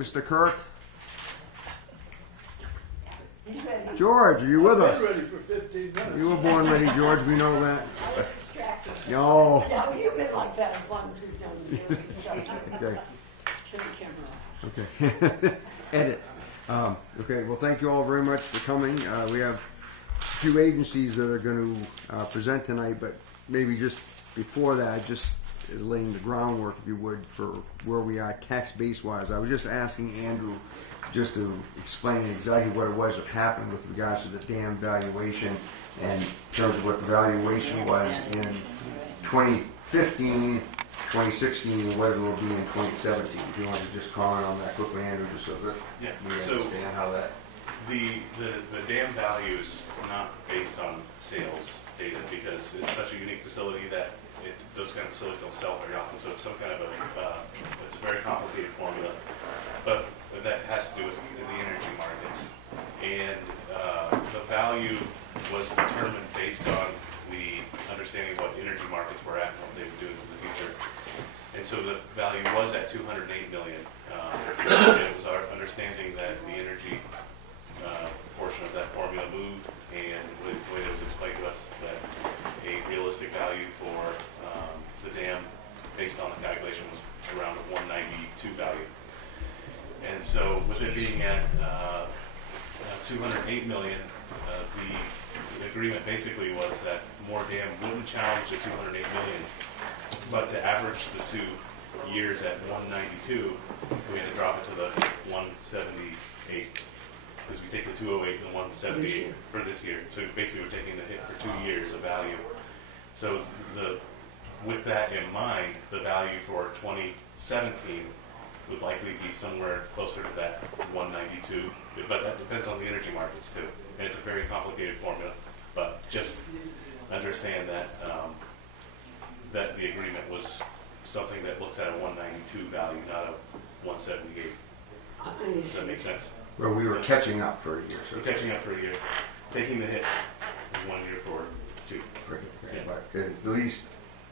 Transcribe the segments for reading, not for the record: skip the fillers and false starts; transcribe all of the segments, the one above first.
Mr. Kirk? George, are you with us? I've been ready for 15 minutes. You were born ready, George. We know that. I was distracted. No. Yeah, you've been like that as long as we've done this and stuff. Okay. Turn the camera off. Okay. Edit. Okay. Well, thank you all very much for coming. We have a few agencies that are going to present tonight, but maybe just before that, just laying the groundwork, if you would, for where we are tax base wise. I was just asking Andrew just to explain exactly what it was that happened with regards to the dam valuation and in terms of what the valuation was in 2015, 2016, and what it will be in 2017. If you want to just comment on that quickly, Andrew, just so that we understand how that... The dam value is not based on sales data because it's such a unique facility that those kind of facilities don't sell very often. So it's some kind of it's a very complicated formula, but that has to do with the energy markets. And the value was determined based on the understanding of what energy markets were at and what they would do into the future. And so the value was at $208 million. And it was our understanding that the energy portion of that formula moved, and the way it was explained to us that a realistic value for the dam based on the calculation was around a 192 value. And so with it being at $208 million, the agreement basically was that Moore Dam wouldn't challenge the $208 million, but to average the 2 years at 192, we had to drop it to the 178. Because we take the 208 and the 178 for this year. So basically we're taking the hit for 2 years of value. So with that in mind, the value for 2017 would likely be somewhere closer to that 192. But that depends on the energy markets too. And it's a very complicated formula. But just understand that that the agreement was something that looks at a 192 value, not a 178. Does that make sense? Well, we were catching up for a year. So we're catching up for a year. Taking the hit 1 year forward, 2. Yeah. But at least,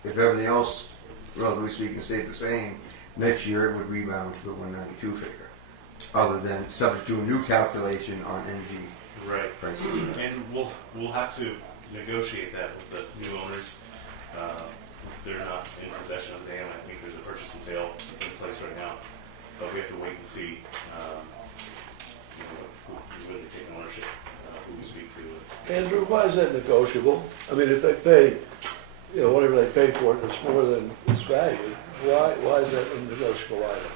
if everything else, relatively speaking, stayed the same, next year it would rebound to the 192 figure, other than subject to a new calculation on energy prices. And we'll have to negotiate that with the new owners. They're not in possession of the dam. I think there's a purchase and sale in place right now, but we have to wait and see who's really taking ownership, who we speak to. Andrew, why is that negotiable? I mean, if they pay, whatever they pay for it, it's more than its value. Why is that a negotiable item?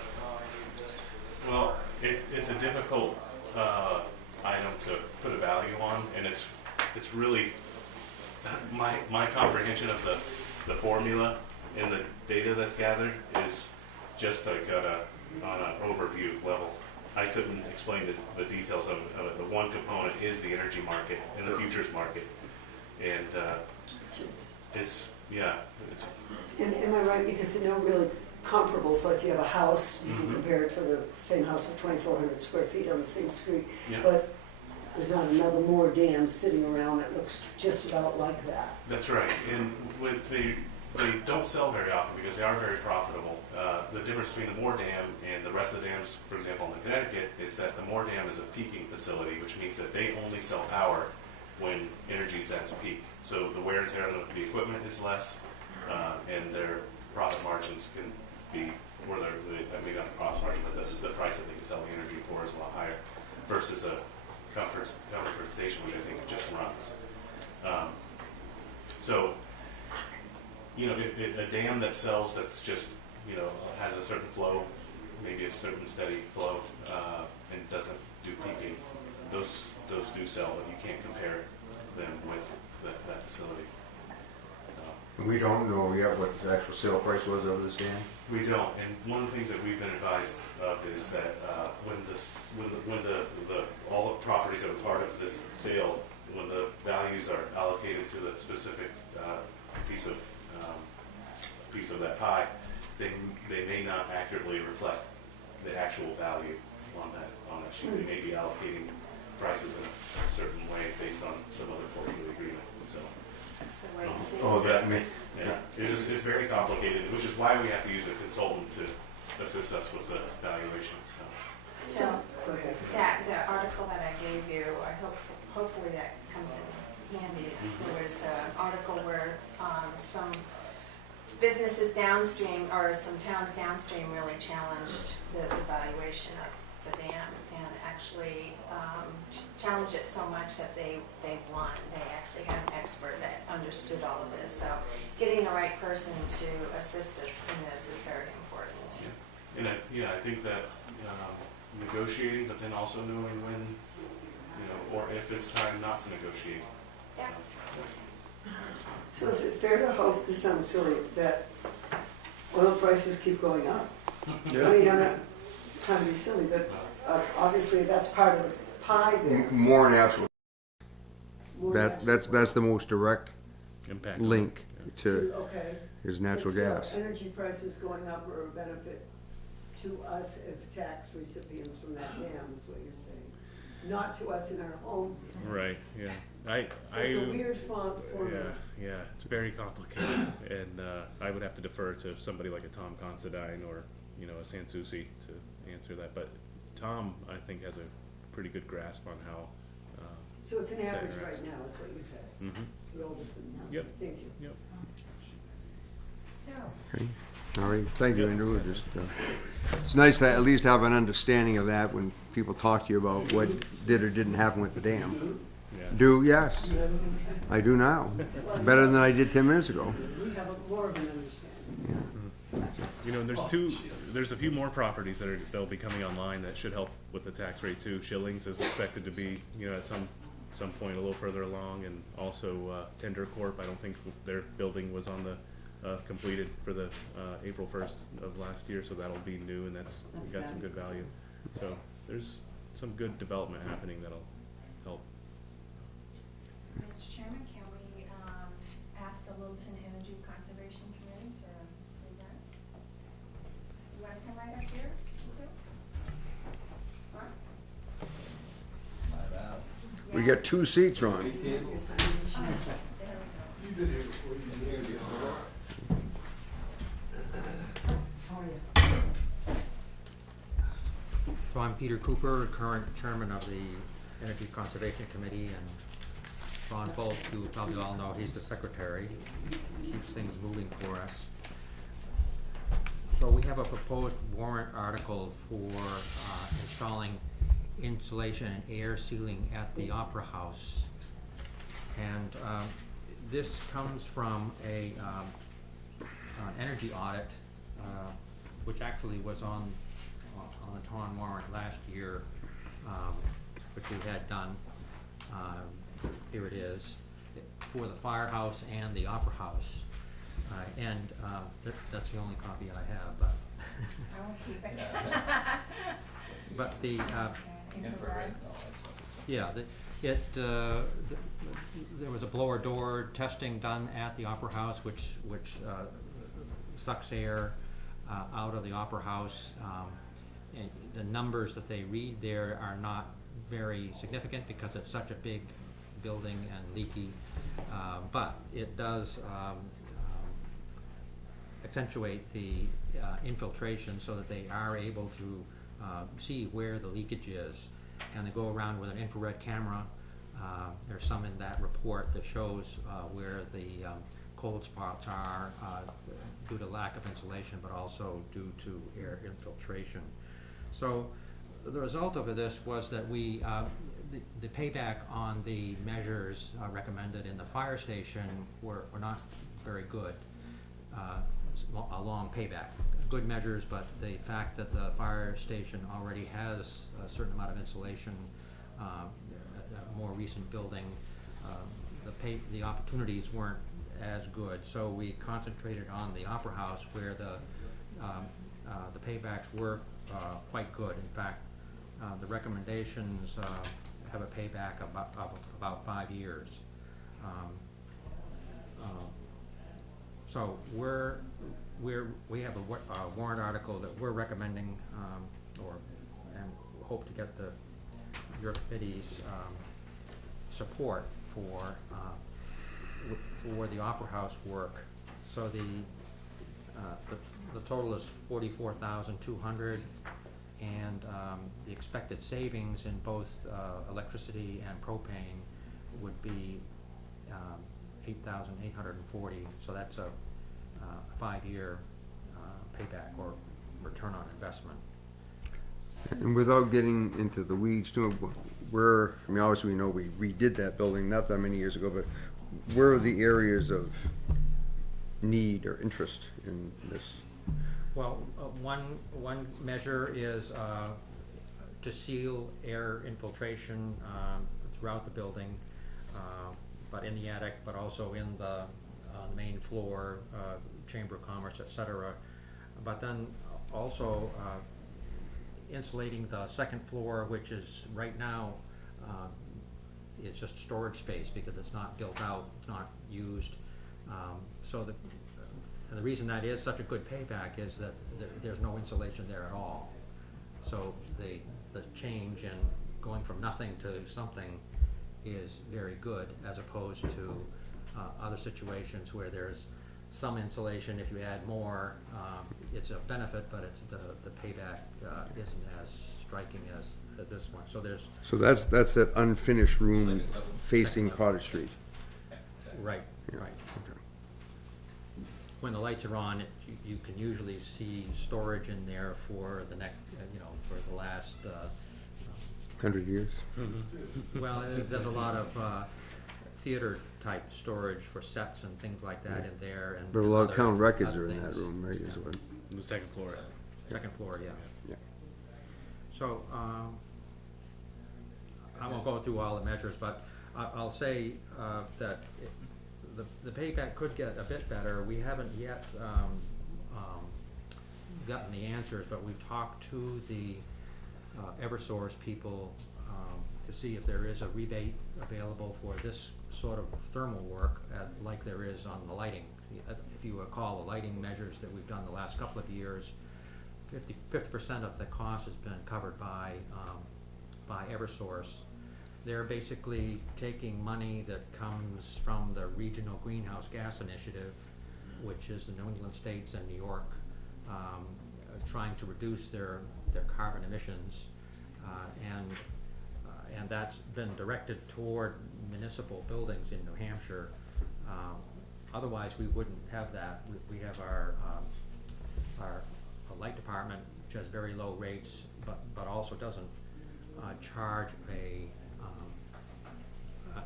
Well, it's a difficult item to put a value on, and it's really my comprehension of the formula and the data that's gathered is just like on an overview level. I couldn't explain the details of it. The one component is the energy market and the futures market, and it's. And am I right, because there are no really comparables, like if you have a house, you can compare it to the same house of 2,400 square feet on the same street, but there's not another Moore Dam sitting around that looks just about like that. That's right, and they don't sell very often because they are very profitable. The difference between the Moore Dam and the rest of the dams, for example, in Connecticut, is that the Moore Dam is a peaking facility, which means that they only sell power when energy is at its peak. So the wear and tear on the equipment is less, and their profit margins can be, or maybe not the profit margin, but the price that they can sell the energy for is a lot higher versus a Comfort station, which I think just runs. So, if a dam that sells that's just, has a certain flow, maybe a certain steady flow, and doesn't do peaking, those do sell, but you can't compare them with that facility. We don't know yet what the actual sale price was of this dam? We don't, and one of the things that we've been advised of is that when all the properties that are part of this sale, when the values are allocated to the specific piece of that pie, they may not accurately reflect the actual value on that sheet. They may be allocating prices in a certain way based on some other portion of the agreement. It's very complicated, which is why we have to use a consultant to assist us with the valuation. So. So Go ahead. that, the article that I gave you, I hope, hopefully that comes in handy. There was an article where some businesses downstream, or some towns downstream really challenged the valuation of the dam and actually challenged it so much that they won. They actually had an expert that understood all of this. So getting the right person to assist us in this is very important. And I think that negotiating, but then also knowing when, or if it's time not to negotiate. Yeah. So is it fair to hope, this sounds silly, that oil prices keep going up? I mean, I'm not trying to be silly, but obviously that's part of the pie there. More natural. More That's the most direct Impact. link to Okay. is natural And so gas. energy prices going up are a benefit to us as tax recipients from that dam, is what you're saying. Not to us in our homes. Right, yeah. So it's a weird formula. Yeah, it's very complicated, and I would have to defer to somebody like a Tom Considine or, a Sansucci to answer that, but Tom, I think, has a pretty good grasp on how. So it's an average That right interacts. now, is what you said. Mm-hmm. The oldest in now. Yep. Thank you. Yep. So, Okay. All right. Thank you, Andrew. Just it's nice to at least have an understanding of that when people talk to you about what did or didn't happen with the dam. Yeah. Yes, I do now. Better than I did 10 minutes ago. We have more of an understanding. Yeah. And there's a few more properties that'll be coming online that should help with the tax rate too. Shillings is expected to be, at some point a little further along, and also Tender Corp. I don't think their building was on the completed for the April 1st of last year, so that'll be new, and that's got some good value. So there's some good development happening that'll help. Mr. Chairman, can we ask the Littleton Energy Conservation Committee to present? You want to come right up here? Mark? We got 2 seats, Ron. There we go. So I'm Peter Cooper, current chairman of the Energy Conservation Committee, and Ron Bolt, you probably all know, he's the secretary. He keeps things moving for us. So we have a proposed warrant article for installing insulation and air sealing at the Opera House. And this comes from an energy audit, which actually was on the Tawn warrant last year, which we had done. Here it is, for the firehouse and the Opera House. That's the only copy I have, but I won't keep it. but the Infrared. there was a blower door testing done at the Opera House, which sucks air out of the Opera House. And the numbers that they read there are not very significant because it's such a big building and leaky, but it does accentuate the infiltration so that they are able to see where the leakage is, and they go around with an infrared camera. There's some in that report that shows where the cold spots are due to lack of insulation, but also due to air infiltration. So the result of this was that we, the payback on the measures recommended in the fire station were not very good. A long payback. Good measures, but the fact that the fire station already has a certain amount of insulation, a more recent building, the opportunities weren't as good. So we concentrated on the Opera House, where the paybacks were quite good. In fact, the recommendations have a payback of about 5 years. So we have a warrant article that we're recommending, and hope to get your committee's support for the Opera House work. So the total is $44,200, and the expected savings in both electricity and propane would be 8,840. So that's a 5-year payback or return on investment. And without getting into the weeds too, where, I mean, obviously we know we redid that building not that many years ago, but where are the areas of need or interest in this? Well, one measure is to seal air infiltration throughout the building, but in the attic, but also in the main floor, Chamber of Commerce, etc. But then also insulating the second floor, which is right now it's just storage space because it's not built out, it's not used. So and the reason that is such a good payback is that there's no insulation there at all. So the change in going from nothing to something is very good, as opposed to other situations where there's some insulation. If you add more, it's a benefit, but it's the payback isn't as striking as this one. So there's That's that unfinished room facing Cottage Street. right. Okay. When the lights are on, you can usually see storage in there for the next, for the last. 100 years. Well, there's a lot of theater type storage for sets and things like that in there, and But a lot of other- town records other are in that things. room, right? Is what? The second floor. Second floor, yeah. Yeah. So, I won't go through all the measures, but I'll say that the payback could get a bit better. We haven't yet gotten the answers, but we've talked to the Eversource people to see if there is a rebate available for this sort of thermal work like there is on the lighting. If you recall, the lighting measures that we've done the last couple of years, 50% of the cost has been covered by Eversource. They're basically taking money that comes from the Regional Greenhouse Gas Initiative, which is the New England states and New York, trying to reduce their carbon emissions, and that's been directed toward municipal buildings in New Hampshire. Otherwise, we wouldn't have that. We have our light department, which has very low rates, but also doesn't charge a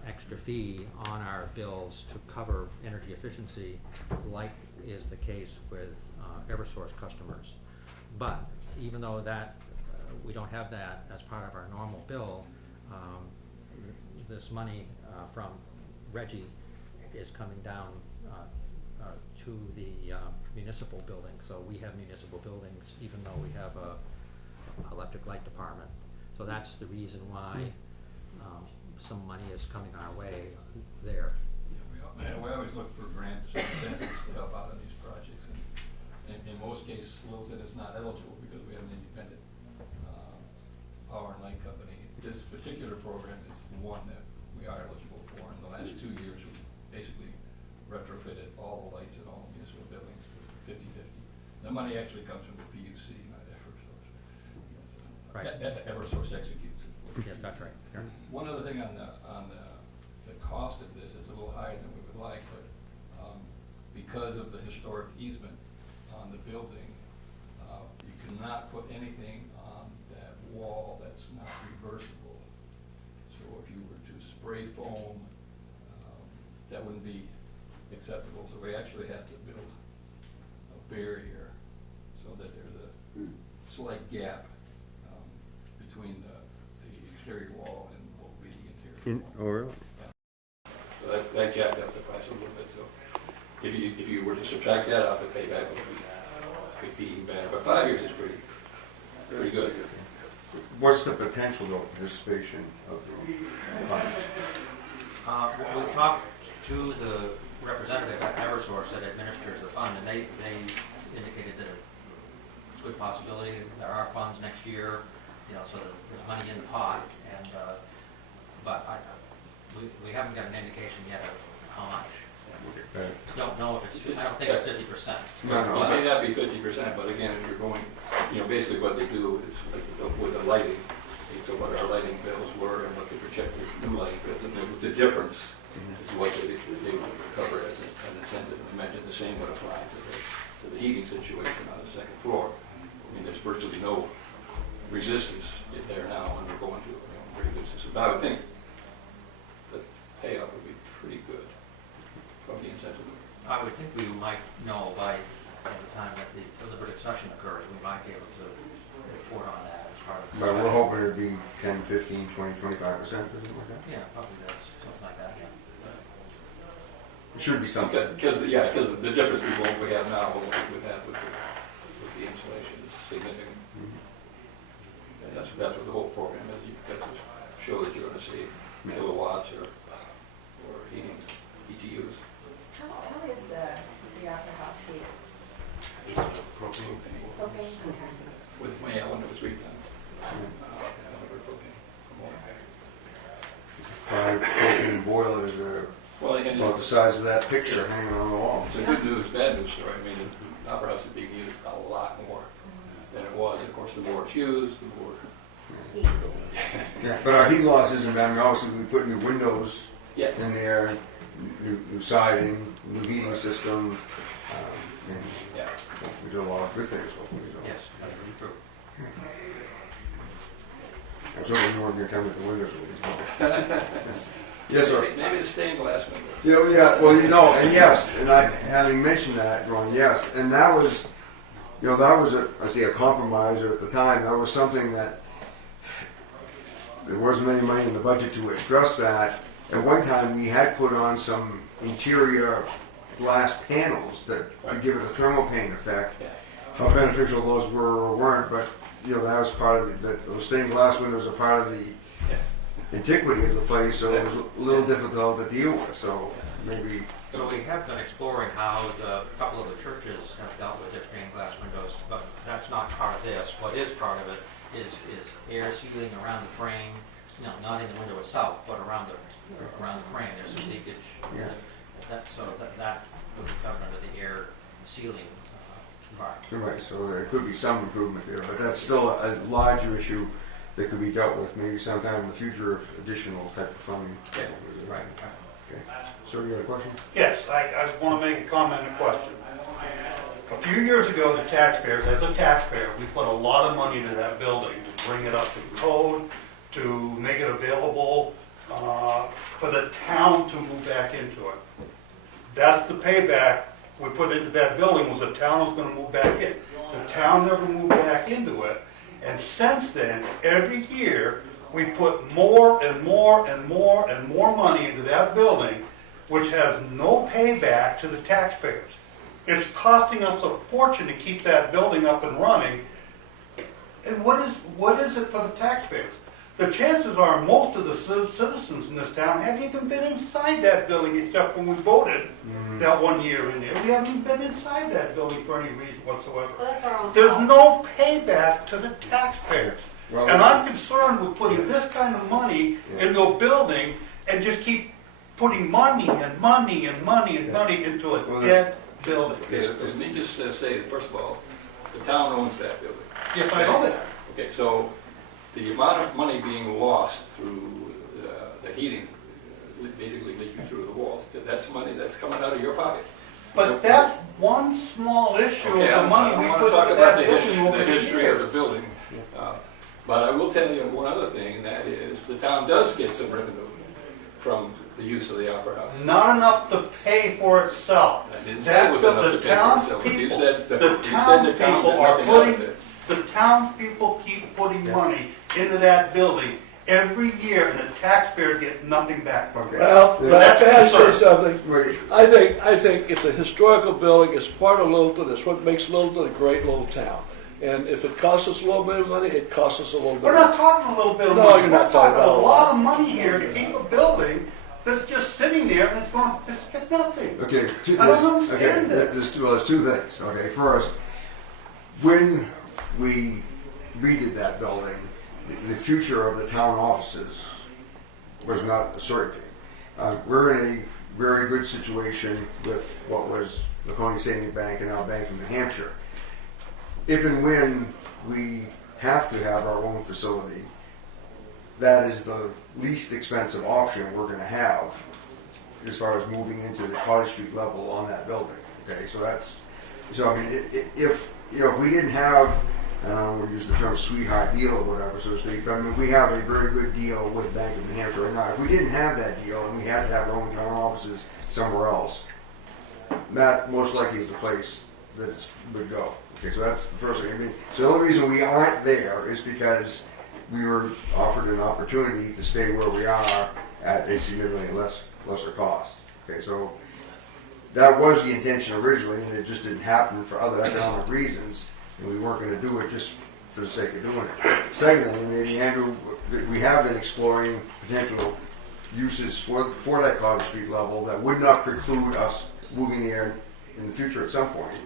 extra fee on our bills to cover energy efficiency, like is the case with Eversource customers. But even though that we don't have that as part of our normal bill, this money from Reggie is coming down to the municipal buildings. So we have municipal buildings, even though we have a electric light department. So that's the reason why some money is coming our way there. Yeah, we always look for grants and incentives to help out on these projects, and in most cases, Littleton is not eligible because we have an independent power and light company. This particular program is the one that we are eligible for. In the last 2 years, we basically retrofitted all the lights in all municipal buildings for 50/50. The money actually comes from the PUC, not Eversource. Right. Eversource executes it. Yeah, that's right. Yeah. One other thing on the cost of this, it's a little higher than we would like, but because of the historic easement on the building, you cannot put anything on that wall that's not reversible. So if you were to spray foam, that wouldn't be acceptable. So we actually have to build a barrier so that there's a slight gap between the exterior wall and what will be the interior wall. Oh, really? So that jacked up the price a little bit. So if you were to subtract that off, the payback would be even better. But 5 years is pretty good. What's the potential of participation of the funds? We've talked to the representative at Eversource that administers the fund, and they indicated that it's a good possibility. There are funds next year, so there's money in the pot, and but we haven't got an indication yet of how much. Don't know if it's. I don't think it's 50%. No, it may not be 50%, but again, if you're going you know, basically what they do is with the lighting, so what our lighting bills were and what they projected new lighting bills, and the difference is what they would recover as an incentive. And I imagine the same would apply to the heating situation on the second floor. I mean, there's virtually no resistance there now, and we're going to a pretty good system. But I would think the payout would be pretty good from the incentive. I would think we might know by the time that the deliberative session occurs, we might be able to report on that as part of the But we're discussion. hoping it'd be 10, 15, 20, 25%, something like that. Yeah, probably that's something like that, yeah. It should be something. Because the difference between what we have now and what we would have with the insulation is significant. And that's what the whole program is. You've got to show that you're going to save kilowatts or heating BTUs. How is the Opera House heated? Propane. Propane? Okay. With when it was redone. Propane. 5 propane boilers are Well, and about the size of that picture hanging on the wall. it's a good news, bad news story. I mean, the Opera House is being used a lot more than it was. Of course, the more it's used, the more. Yeah, but our heat loss isn't bad. I mean, obviously, we put new windows Yeah. in there, new siding, new heating system, and Yeah. we do a lot of good things. Hopefully, so. Yes, that's really true. I'm certainly more than your time with the windows. will be. Yes, sir. Maybe the stained glass window. Yeah, well, and yes, and I, having mentioned that, Ron, yes, and that was, that was a compromise at the time. That was something that there wasn't any money in the budget to address that. At one time, we had put on some interior glass panels that could give it a thermal paint effect. Yeah. How beneficial those were or weren't, but that was part of those stained glass windows are part of the antiquity of the place, so it was a little difficult to deal with. So maybe. So we have been exploring how a couple of the churches have dealt with their stained glass windows, but that's not part of this. What is part of it is air sealing around the frame, not in the window itself, but around the frame. There's some leakage. Yeah. That would be covered under the air sealing part. Right, so there could be some improvement there, but that's still a larger issue that could be dealt with maybe sometime in the future of additional type of funding. Yeah, right. Okay. Sir, you got a question? Yes, I want to make a comment and a question. A few years ago, the taxpayers, as a taxpayer, we put a lot of money into that building to bring it up to code, to make it available for the town to move back into it. That's the payback we put into that building, was the town was going to move back in. The town never moved back into it. And since then, every year, we put more and more and more and more money into that building, which has no payback to the taxpayers. It's costing us a fortune to keep that building up and running. And what is it for the taxpayers? The chances are most of the citizens in this town haven't even been inside that building except when we voted that one year in there. We haven't been inside that building for any reason whatsoever. Well, that's our own There's fault. no payback to the taxpayers. Well, And I'm concerned with putting this kind of money into a building and just keep putting money and money and money and money into a Well, dead building. Okay, so let me just say, first of all, the town owns that building. Yes, I know that. Okay, so the amount of money being lost through the heating, basically leaking through the walls, that's money that's coming out of your pocket. But that's one small issue Okay, of the money I we want put to talk into about that building over the the history of the years. building. But I will tell you one other thing, and that is the town does get some revenue from the use of the Opera House. Not enough to pay for itself. I didn't say it was enough to pay for itself, but you said the town did nothing out of it. The townspeople keep putting money into that building every year, and the taxpayers get nothing back from it. Well, Yeah. but I can I say That's something? Wait, I think it's a historical building, it's part of Littleton, it's what makes Littleton a great little town. And if it costs us a little bit of money, it costs us a little bit We're of not money. talking a little bit of No, money. you're not We're talking about a lot of money here to keep a building that's just sitting there and it's nothing. okay, I don't understand that. there's two things. Okay, first, when we redid that building, the future of the town offices was not a certainty. We're in a very good situation with what was Laconia Savings Bank and now Bank of New Hampshire. If and when we have to have our own facility, that is the least expensive option we're gonna have as far as moving into the Cottage Street level on that building. Okay, so that's, so I mean, if, you know, if we didn't have, I don't want to use the term sweetheart deal or whatever, so to speak, but I mean, we have a very good deal with Bank of New Hampshire right now. If we didn't have that deal and we had to have our own town offices somewhere else, that most likely is the place that it would go. Okay, so that's the first thing. I mean, so the only reason we aren't there is because we were offered an opportunity to stay where we are at a significantly lesser cost. Okay, so that was the intention originally, and it just didn't happen for other economic reasons, and we weren't going to do it just for the sake of doing it. Secondly, maybe Andrew, we have been exploring potential uses for that Cottage Street level that would not preclude us moving there in the future at some point,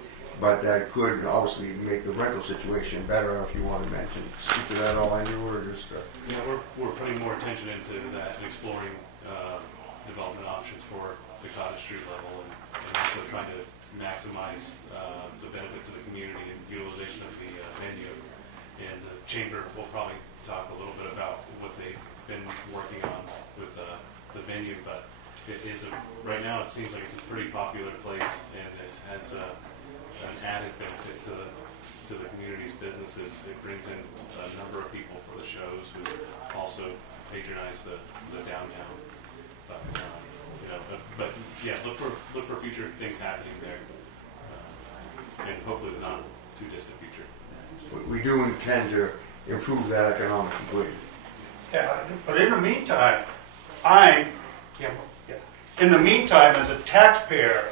but that could obviously make the rental situation better. If you want to mention, speak to that at all, Andrew, or just Yeah, we're putting more attention into that and exploring development options for the Cottage Street level, and also trying to maximize the benefit to the community and utilization of the venue. And the chamber will probably talk a little bit about what they've been working on with the venue, but it is right now it seems like it's a pretty popular place, and it has an added benefit to the community's businesses. It brings in a number of people for the shows who also patronize the downtown. But you know, but yeah, look for future things happening there, and hopefully the not too distant future. we do intend to improve that economic equation. Yeah, but in the meantime, in the meantime, as a taxpayer,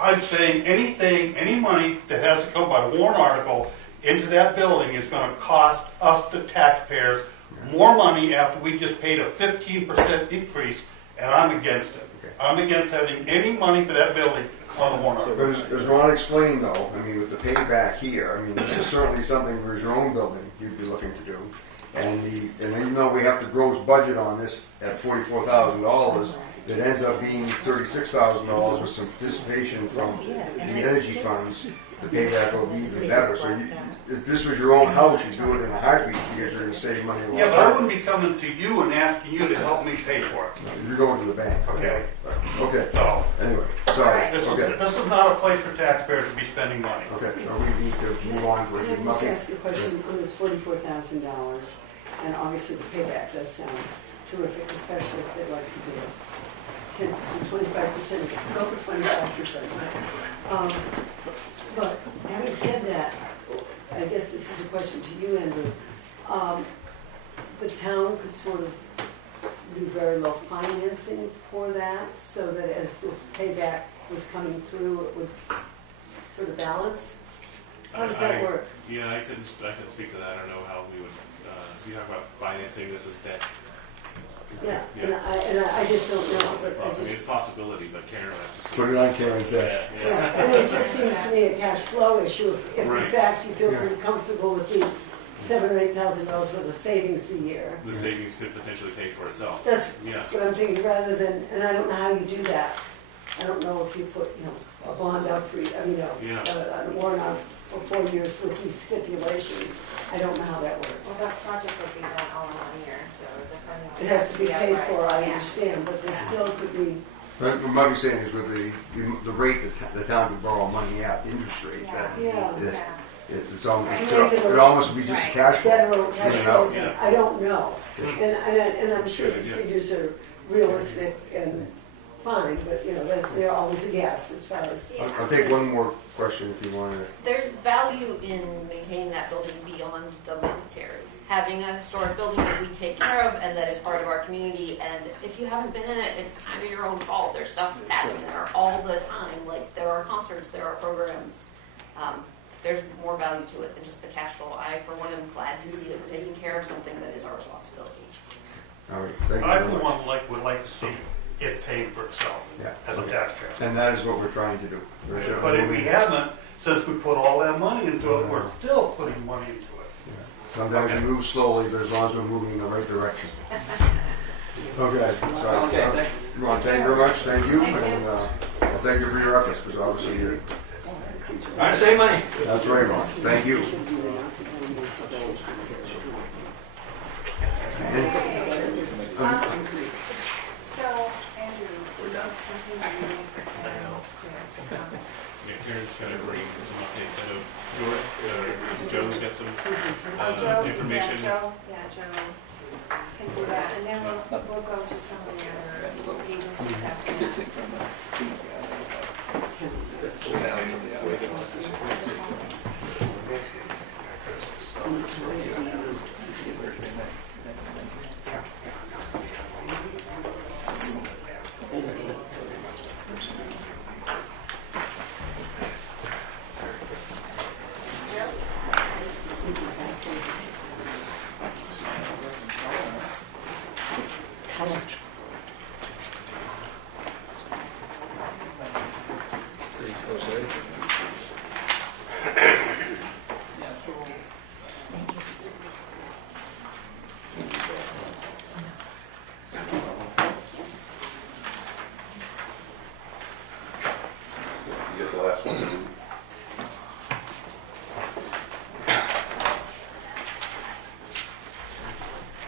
I'm saying any money that has to come by warrant article into that building is going to cost us, the taxpayers, more money after we just paid a 15% increase, and I'm against it. Okay. I'm against having any money for that building on the warrant article. But as Ron explained, though, I mean, with the payback here, I mean, this is certainly something for your own building you'd be looking to do. And even though we have to gross budget on this at $44,000, it ends up being $36,000 with some participation from the energy funds. The payback will be even better. So if this was your own house, you'd do it in a heartbeat because you're going to save money. Yeah, but I wouldn't be coming to you and asking you to help me pay for it. You're going to the bank. Okay. Okay. So, Anyway, sorry. this Okay. is not a place for taxpayers to be spending money. Okay. So we need to move on to Can it. I just ask you a question on this $44,000? And obviously the payback does sound terrific, especially if they'd like to give us 10 to 25%, go for 25%. But having said that, I guess this is a question to you, Andrew. The town could sort of do very low financing for that, so that as this payback was coming through, it would sort of balance? How does that work? Yeah, I can speak to that. I don't know how we would. You talk about financing this as debt. Yeah, and I just don't know, but I I mean, just, it's a possibility, but Karen has to. Put it on Karen's desk. yeah, and it just seems to me a cash flow issue. If in Right. fact you feel pretty comfortable with the $7,000 or $8,000 worth of savings a year, The savings could potentially pay for itself. that's Yeah. what I'm thinking, rather than, and I don't know how you do that. I don't know if you put, a bond out for, Yeah. a warrant out for 4 years with these stipulations. I don't know how that Well, works. that project would be done all in 1 year, so the funding. It has to be paid outright. for, I Yeah. understand, but there still could be, What might be saying is with the rate that the town would borrow money at, interest rate, that Yeah. it- Yeah. it's almost, Right. it almost be just a Right. cash flow. federal in cash and flow out. thing. Yeah. I don't know. And I'm sure Good, these yeah. figures are realistic and fine, but, they're always a guess as far as. I'll take one more question if you want to. There's value in maintaining that building beyond the monetary. Having a historic building that we take care of and that is part of our community, and if you haven't been in it, it's kind of your own fault. There's stuff that's happening there all the time. Like, there are concerts, there are programs. There's more value to it than just the cash flow. I, for one, am glad to see that we're taking care of something that is our responsibility. All right, thank you I, very for much. one, would like to see it paid for itself Yeah. as a taxpayer. And that is what we're trying to do. But if we haven't, since we put all that money into it, we're still putting money into it. Sometimes we move slowly, but as long as we're moving in the right direction. Okay, so, Ron, thank you very much, thank you, and thank you for your efforts, because obviously I save money. That's right, Ron. Thank you. So, Andrew, we got something that you need to come. Yeah, Karen's gonna bring some updates. I know Joe's got some Joe, information. Joe can do that, and then we'll go to some of the other agencies after that. You get the last one, Steve?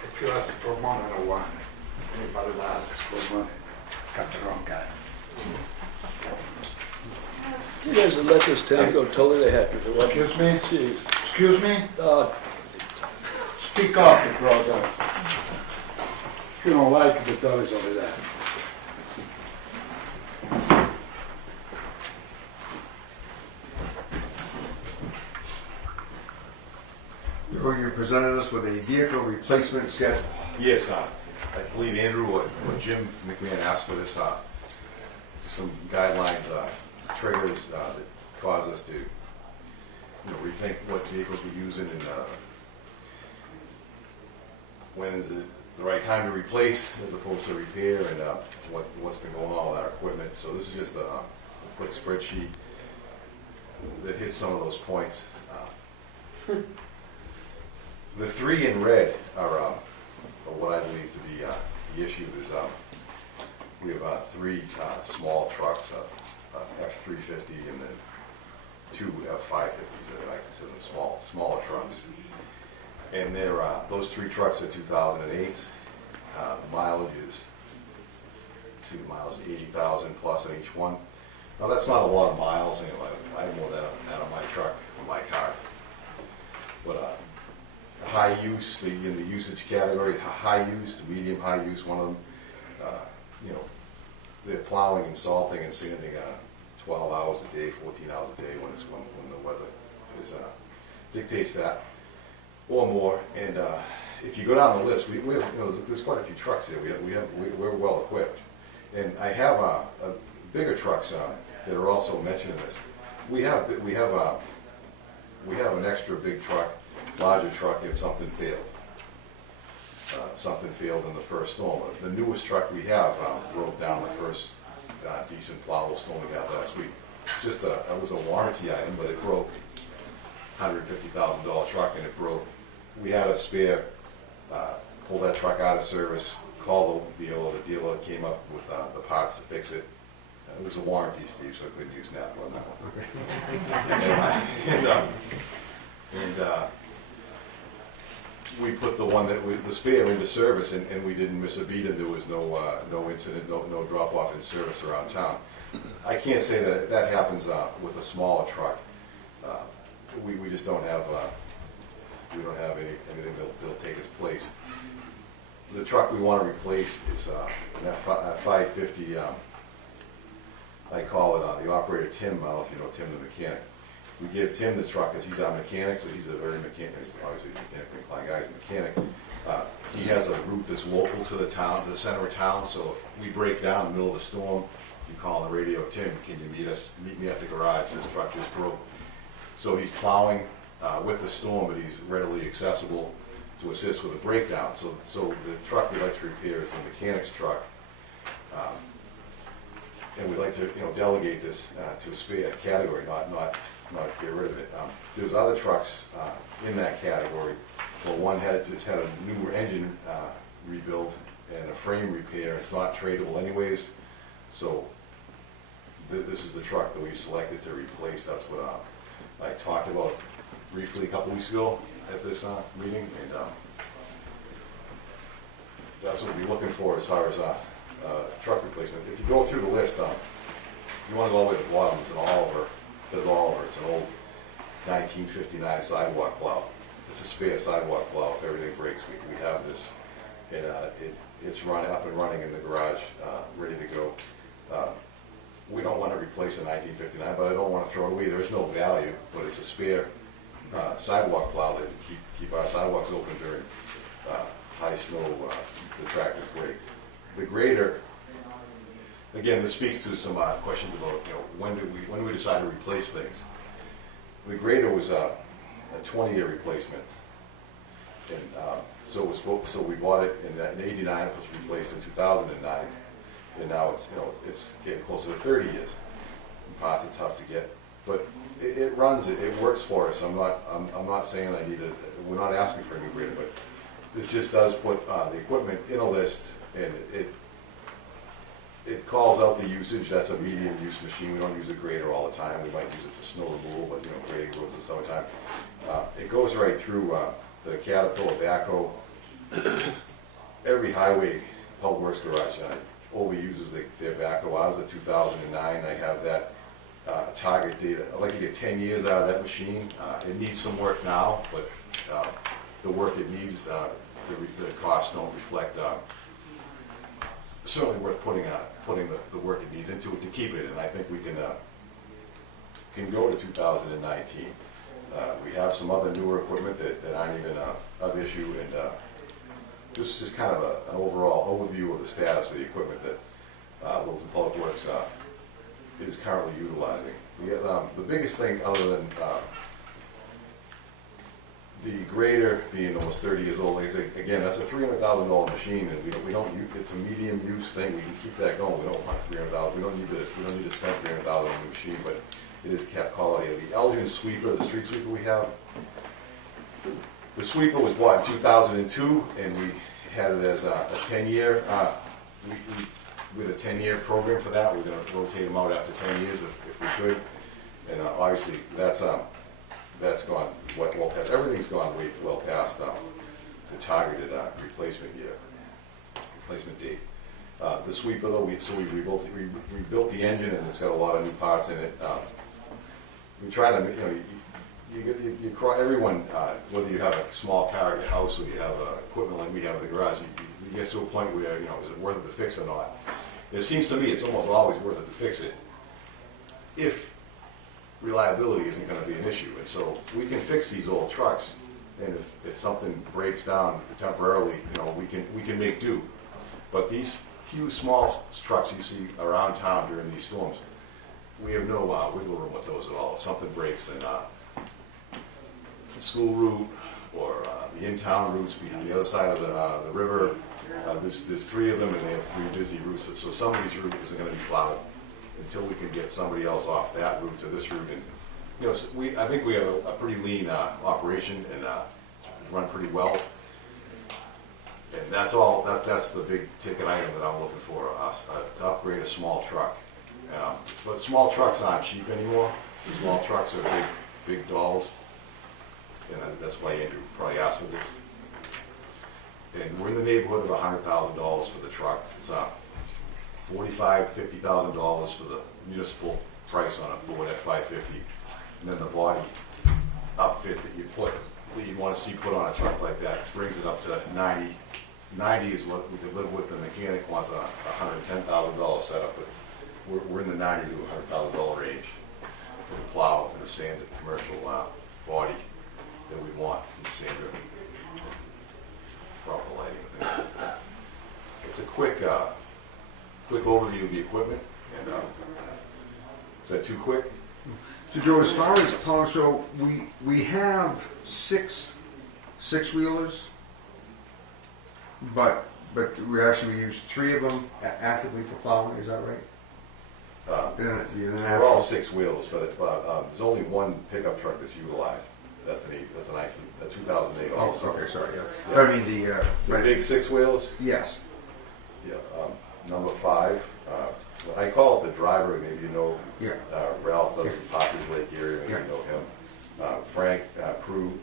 If you ask for money, no one. Anybody that asks for money, got the wrong guy. You guys have let this town go totally to heck. Excuse me? Jeez. Excuse me? Speak up, you brother. If you don't like it, the door is over there. You presented us with a vehicle replacement schedule. Yes, I believe Andrew or Jim McMahon asked for this, some guidelines, triggers that cause us to, rethink what vehicles we're using and when is it the right time to replace as opposed to repair and what's been going on with our equipment. So this is just a quick spreadsheet that hits some of those points. The three in red are what I believe to be the issue. Is we have three small trucks, F-350 and then two F-550s that I consider them smaller trucks. And they're, those three trucks are 2008. The mileage is, see the mileage is 80,000 plus on each one. Now that's not a lot of miles anyway. I have more than that on my truck or my car. But high use, in the usage category, high use to medium high use, one of them, they're plowing and salting and sanding 12 hours a day, 14 hours a day when the weather is dictates that or more. And if you go down the list, we have, there's quite a few trucks here. We're well equipped, and I have bigger trucks that are also mentioned in this. We have an extra big truck, larger truck if something failed. Something failed in the first storm. The newest truck we have broke down the first decent plowable storm we had last week. It was a warranty item, but it broke. $150,000 truck, and it broke. We had a spare. Pulled that truck out of service. Called the dealer. The dealer came up with the parts to fix it. It was a warranty, Steve, so I couldn't use NAPA on that one. We put the spare into service, and we didn't miss a beat, and there was no incident, no drop off in service around town. I can't say that happens with a smaller truck. We just don't have anything that'll take its place. The truck we want to replace is an F-550. I call it the operator Tim. I don't know if you know Tim, the mechanic. We give Tim the truck because he's our mechanic, so he's a very obviously mechanically inclined guy. He's a mechanic. He has a route that's local to the town, to the center of town. So if we break down in the middle of a storm, you call on the radio, Tim, can you meet me at the garage? This truck just broke. So he's plowing with the storm, but he's readily accessible to assist with a breakdown. So the truck we like to repair is the mechanic's truck. And we'd like to delegate this to a spare category, not get rid of it. There's other trucks in that category. Well, one just had a new engine rebuild and a frame repair. It's not tradable anyways, so this is the truck that we selected to replace. That's what I talked about briefly a couple weeks ago at this meeting, and that's what we're looking for as far as truck replacement. If you go through the list, you want to go all the way to the bottom. It's an Oliver. It's an old 1959 sidewalk plow. It's a spare sidewalk plow. If everything breaks, we have this, and it's up and running in the garage, ready to go. We don't want to replace a 1959, but I don't want to throw it away. There is no value, but it's a spare sidewalk plow that keep our sidewalks open during high snow. The tractors break. The grader, again, this speaks to some questions about when do we decide to replace things. The grader was a 20-year replacement, and so we bought it in '89. It was replaced in 2009, and now it's getting closer to 30 years. Parts are tough to get, but it runs. It works for us. I'm not saying we're not asking for a new grader, but this just does put the equipment in a list, and it calls out the usage. That's a medium use machine. We don't use a grader all the time. We might use it for snow removal, but grading roads in the summertime. It goes right through the Caterpillar backhoe. Every highway public works garage overuses their backhoe. Ours is 2009. I have that target data. I'd like to get 10 years out of that machine. It needs some work now, but the work it needs, the costs don't reflect. Certainly worth putting the work it needs into it to keep it, and I think we can go to 2019. We have some other newer equipment that aren't even of issue, and this is just kind of an overall overview of the status of the equipment that Littleton Public Works is currently utilizing. We have, the biggest thing, other than the grader being almost 30 years old, like I say, again, that's a $300,000 machine, and we don't use, it's a medium use thing. We can keep that going. We don't want $300,000. We don't need to spend $300,000 on the machine, but it is kept quality. The Elgin sweeper, the street sweeper we have, the sweeper was bought in 2002, and we had it as a 10-year. We had a 10-year program for that. We're going to rotate them out after 10 years if we could, and obviously that's gone well past. Everything's gone way well past the targeted replacement date. The sweeper though, we rebuilt the engine, and it's got a lot of new parts in it. We try to, everyone, whether you have a small car at your house or you have equipment like we have in the garage, you get to a point where is it worth it to fix or not? It seems to me it's almost always worth it to fix it if reliability isn't going to be an issue. And so we can fix these old trucks, and if something breaks down temporarily, we can make do. But these few small trucks you see around town during these storms, we have no wiggle room with those at all. If something breaks, then the school route or the in-town routes behind the other side of the river, there's three of them, and they have three busy routes. So some of these routes isn't going to be plowed until we can get somebody else off that route to this route. And so I think we have a pretty lean operation, and run pretty well. And that's the big ticket item that I'm looking for, to upgrade a small truck. But small trucks aren't cheap anymore. Small trucks are big dollars, and that's why Andrew probably asked for this. And we're in the neighborhood of $100,000 for the truck. It's $45,000, $50,000 for the municipal price on a Ford F-550, and then the body upfit that you'd want to see put on a truck like that brings it up to 90. 90 is what we could live with. The mechanic wants a $110,000 setup, but we're in the $90,000 to $100,000 range for the plow and the sanded commercial body that we want in the sander, proper lighting and things like that. So it's a quick overview of the equipment. And is that too quick? So Joe, as far as power, so we have six wheelers, but we actually use three of them actively for plowing. Is that right? They're all six wheels, but there's only one pickup truck that's utilized. That's a 2008 also. Oh, okay, sorry. Yeah. I mean the big six wheels. Yes. Yeah. Number 5, I call it the driver, maybe you know. Yeah. Ralph does the Poplar's Lake area, maybe Yeah. you know him. Frank Prue,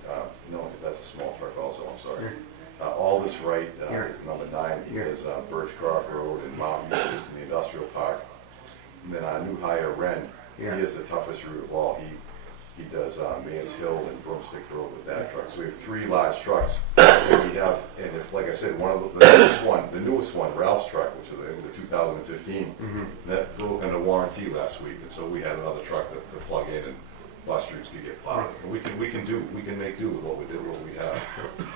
no, that's a small truck also, I'm sorry. Aldous Wright Yeah. is number 9. He Yeah. does Birchcroft Road and Mount Eustis in the industrial park. And then new hire Ren, Yeah. he is the toughest route of all. He does Mans Hill and Broomstick Road with that truck. So we have 3 large trucks. And we have, and if, like I said, the newest one, Ralph's truck, which is the 2015, that broke under warranty last week. And so we had another truck to plug in and bus routes could get plowed. And we can make do with what we have.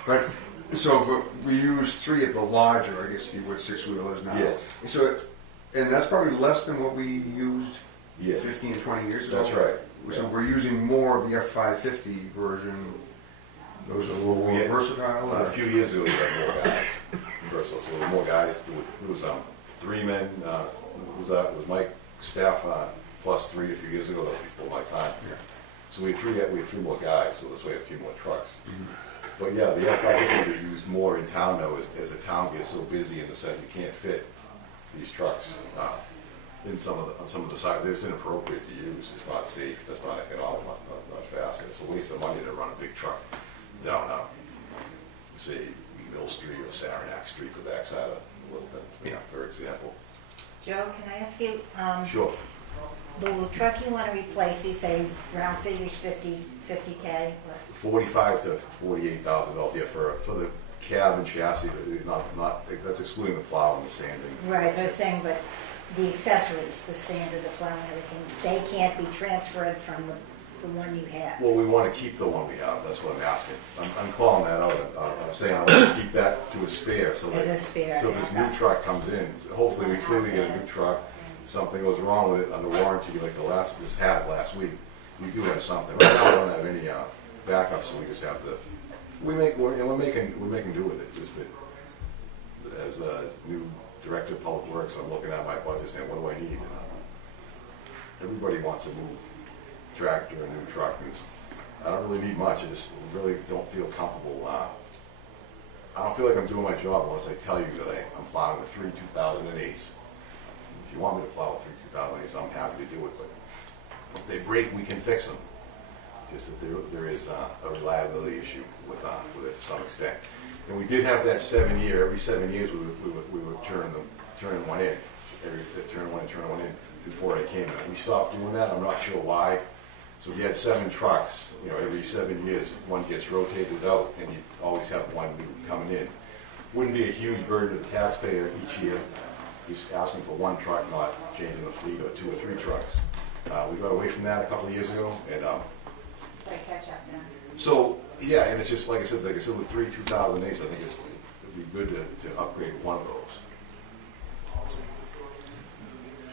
But we use 3 of the larger, I guess, if you would, 6-wheelers now. Yes. So, and that's probably less than what we used Yes. 15, 20 years ago. That's right. So Yeah. we're using more of the F550 version. Those are a little more versatile. A few years ago, we had more guys. Versatile, so there were more guys. There was 3 men. It was Mike staff plus 3 a few years ago. That was before my time. Yeah. So we had 3 more guys. So this way, we have a few more trucks. But yeah, the F550 are used more in town now as the town gets so busy in the sense you can't fit these trucks in some of the sides. It's inappropriate to use. It's not safe. That's not economic. Not fast. It's a waste of money to run a big truck down, say, Mill Street or Saranac Street, the backside of Littleton, for example. Joe, can I ask you, Sure. the truck you want to replace, you say round figures 50K? What? $45,000 to $48,000. Yeah, for the cab and chassis, not that's excluding the plow and the sanding. Right, so I was saying, but the accessories, the sander, the plow and everything, they can't be transferred from the one you have. Well, we want to keep the one we have. That's what I'm asking. I'm calling that out. I'm saying I want to keep that to a spare. So As a spare, So if this new truck comes in, hopefully we say we get a new truck, something goes wrong with it under warranty, like just had last week, we do have something. Right now we don't have any backup, so we just have to. We're making do with it. Just that, as a new director of public works, I'm looking at my budget saying, what do I need? Everybody wants a new tractor, a new truck. I don't really need much. I just really don't feel comfortable. I don't feel like I'm doing my job unless I tell you that I'm plowing with 3 2008s. If you want me to plow with 3 2008s, I'm happy to do it. But if they break, we can fix them. Just that there is a reliability issue with it to some extent. And we did have that 7-year. Every 7 years, we would turn one in. Turn one in before it came in. We stopped doing that. I'm not sure why. So you had 7 trucks. Every 7 years, one gets rotated out, and you always have one new coming in. Wouldn't be a huge burden to the taxpayer each year. Just asking for one truck, not changing the fleet or 2 or 3 trucks. We got away from that a couple of years ago, and Gotta catch up now. so yeah, and it's just like I said with 3 2008s, I think it'd be good to upgrade one of those.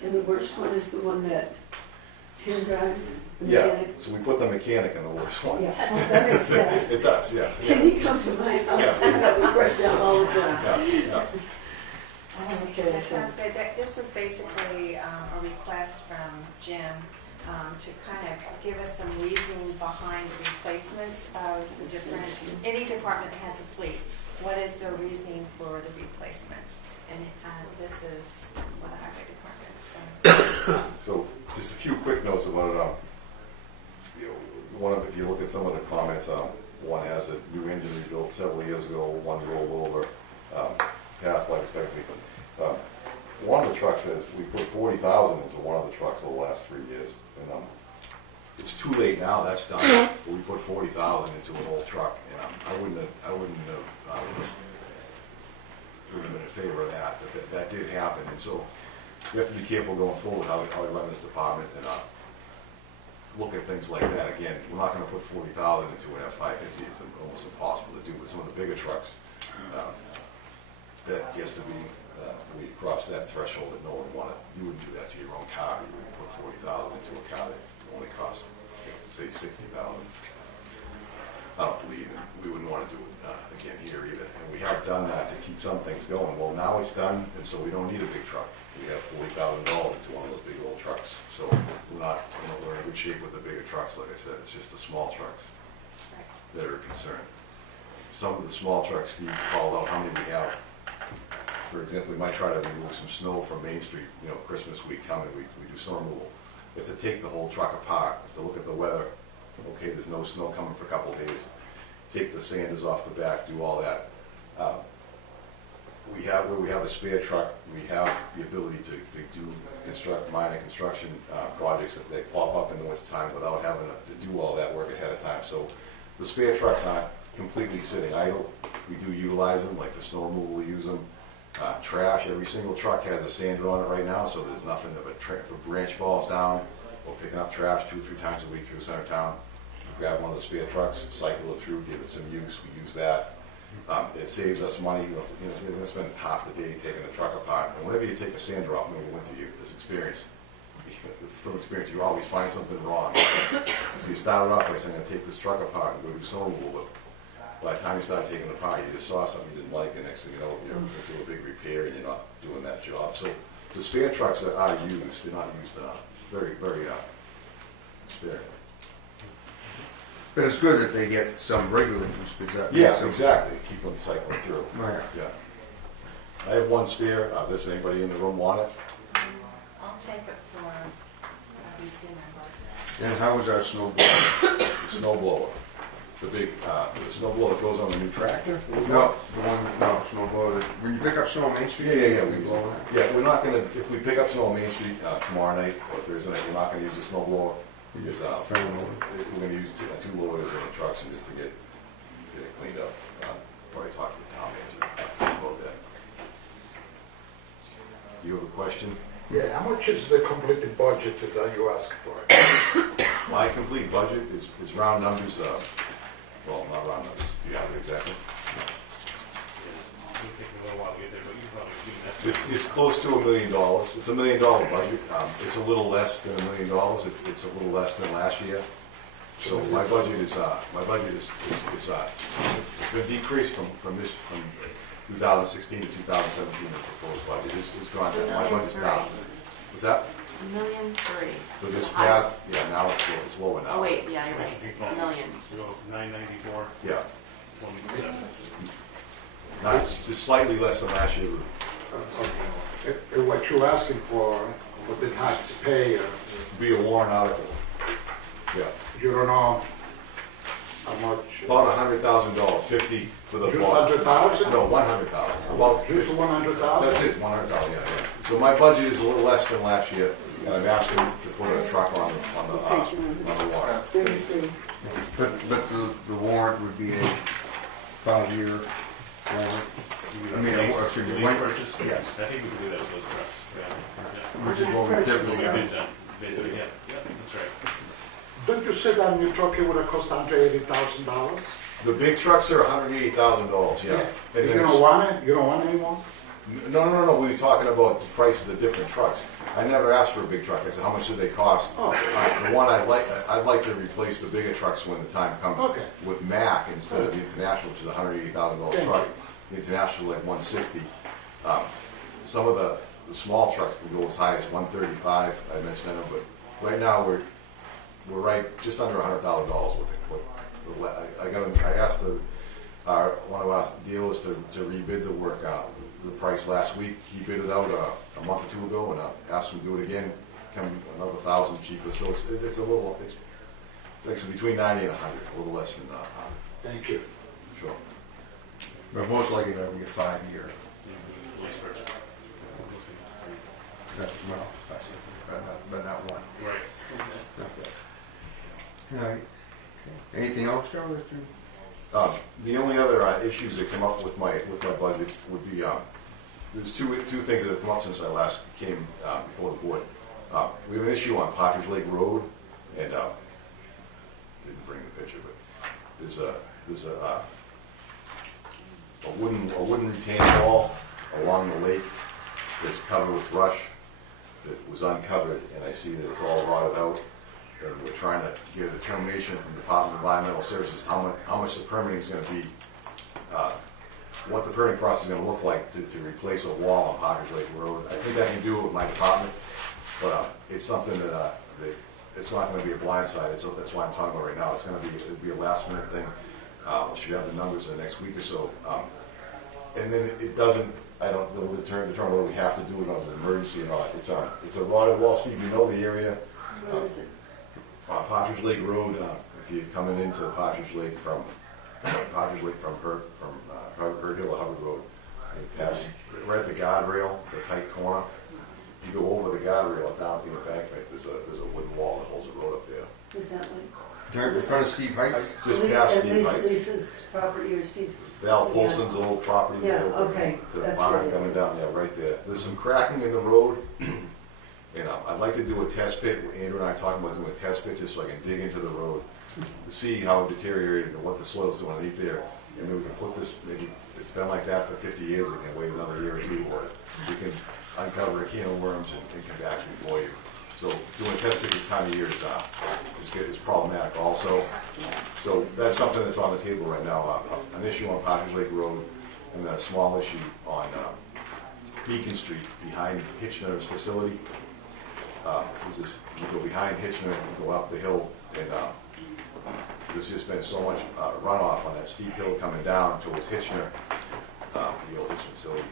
And the worst one is the one that Tim drives? The Yeah, mechanic? so we put the mechanic in the worst one. Yeah, well, that makes sense. It does, yeah. And he comes to my house, and we break down all the time. Yeah. Okay, That so, sounds good. This was basically a request from Jim to kind of give us some reasoning behind the replacements of the different, any department that has a fleet. What is their reasoning for the replacements? And this is for the highway department. So just a few quick notes about it. If you look at some of the comments, one has a new engine rebuilt several years ago, one rolled over, past life expectancy. One of the trucks says we put $40,000 into one of the trucks over the last 3 years, and it's too late now. That's done. But we put $40,000 into an old truck, and I wouldn't have been in favor of that. But that did happen, and so we have to be careful going forward how we run this department and look at things like that. Again, we're not going to put $40,000 into an F550. It's almost impossible to do. With some of the bigger trucks, that gets to be. We cross that threshold that no one wanted. You wouldn't do that to your own car. You wouldn't put $40,000 into a car that only costs, say, $60,000. I don't believe it. We wouldn't want to do it again here either. And we have done that to keep some things going. Well, now it's done, and so we don't need a big truck. We have $40,000 into one of those big old trucks. So we're in good shape with the bigger trucks. Like I said, it's just the small trucks that are concerned. Some of the small trucks, Steve called out how many we have. for example, we might try to remove some snow from Main Street, you know, Christmas week coming, we do snow removal. We have to take the whole truck apart, we have to look at the weather, okay, there's no snow coming for a couple of days, take the sanders off the back, do all that. Where we have a spare truck, we have the ability to do minor construction projects that they pop up in the winter time without having to do all that work ahead of time. So the spare trucks aren't completely sitting idle. We do utilize them, like for snow removal, we use them. Trash, every single truck has a sander on it right now, so there's nothing if a branch falls down, we're picking up trash 2 or 3 times a week through the center of town. We grab one of the spare trucks, cycle it through, give it some use, we use that. It saves us money. You're going to spend half the day taking the truck apart. And whenever you take a sander off in the winter, from experience, you always find something wrong. So you started off by saying, I'm going to take this truck apart and go do snow removal. But by the time you started taking it apart, you just saw something you didn't like, and next thing you know, you're going to do a big repair and you're not doing that job. So the spare trucks are used. They're not used very, very sparingly. But it's good that they get some regular use, because that Yeah, makes them- exactly. Keep them cycling through. Right. Yeah. I have one spare. Does anybody in the room want it? I'll take it for BC member. And how was our snow blower? The snow blower. The big, the snow blower that goes on the new tractor? No, snow blower. When you pick up snow on Main Street? Yeah. We blow it. Yeah, we're not gonna, if we pick up snow on Main Street tomorrow night or Thursday night, we're not gonna use the snow blower. Because we're gonna use two loaders in the trucks and just to get it cleaned up. Probably talk to the town manager about that. Do you have a question? Yeah, how much is the completed budget that you asked for? My complete budget is round numbers, well, not round numbers. Do you have it exactly? It'll take me a little while to get there, but you can probably give an estimate. It's close to $1 million. It's $1 million budget. It's a little less than $1 million. It's a little less than last year. So my budget is it's been decreased from 2016 to 2017. The proposed budget is gone down. My budget's down. Is that $1.3 million. for this path? Yeah, now it's lower now. Oh wait, yeah, you're right, it's $1 million. You go 994, Yeah, 27. now it's just slightly less than last year. What you're asking for the taxpayer, Be a warrant article. Yeah, you don't know how much? about $100,000, 50 for the. Just 100,000? No, 100,000. About Just 100,000? That's it, 100,000, yeah. So my budget is a little less than last year, and I'm asking to put a truck on the warrant. 33. But the warrant would be a 5-year warrant. I mean, excuse me, Lease when- purchase? yes. I think we can do that with those trucks. Yeah. Which is what we typically Yeah, do. yeah, that's right. Don't you say that new truck it would have cost $180,000? The big trucks are $180,000, yeah. And You then don't want it? You don't want it anymore? No, we were talking about the prices of different trucks. I never asked for a big truck. I said, how much do they cost? Oh. The one I'd like to replace the bigger trucks when the time comes. Okay. With Mack instead of the International, which is a $180,000 Thank truck. The International like $160. Some of the small trucks can go as high as $135. I mentioned that, but right now we're right just under $100,000 with it. I asked one of our dealers to rebid the work out. The price last week, he bid it out a month or two ago, and I asked him to do it again, come another $1,000 cheaper. So it's a little, it's between 90 and 100, a little less than 100. Thank you. Sure. But most likely that'll be a 5-year. Lease purchase. But not one. Right. All right. Okay. Anything else, Joe, that you? The only other issues that come up with my budget would be there's two things that have come up since I last came before the board. We have an issue on Partridge Lake Road, and didn't bring the picture, but there's a wooden retaining wall along the lake that's covered with brush that was uncovered, and I see that it's all rotted out. And we're trying to get a determination from the Department of Environmental Services how much the permitting is going to be, what the permitting process is going to look like to replace a wall on Partridge Lake Road. I think I can do it with my department, but it's something that it's not going to be a blind side. That's why I'm talking about right now. It'll be a last minute thing. We should have the numbers in the next week or so. And then it doesn't, I don't, they'll determine whether we have to do it under emergency or not. It's a rotted wall. Steve, you know the area. Where is it? Partridge Lake Road, if you're coming into Partridge Lake from Partridge Lake from Herd Hill or Hubbard Road, you pass right at the guardrail, the tight corner. You go over the guardrail and down the embankment. There's a wooden wall that holds the road up there. Is that like? Right in front of Steve Heights? Just past Steve Heights. Lisa's property or Steve? Val Polson's old property Yeah, there. okay. The That's barn where it coming is. down there, right there. There's some cracking in the road. I'd like to do a test pit. Andrew and I are talking about doing a test pit just so I can dig into the road to see how it deteriorated and what the soil's doing underneath there. And maybe we can put this, maybe it's been like that for 50 years, we can wait another year or two, or we can uncover a can of worms and come back before you. So doing a test pit this time of year is problematic also. So that's something that's on the table right now. An issue on Partridge Lake Road and a small issue on Beacon Street behind Hitchner's facility. You go behind Hitchner, you go up the hill, and there's just been so much runoff on that steep hill coming down towards Hitchner, the old Hitchner facility.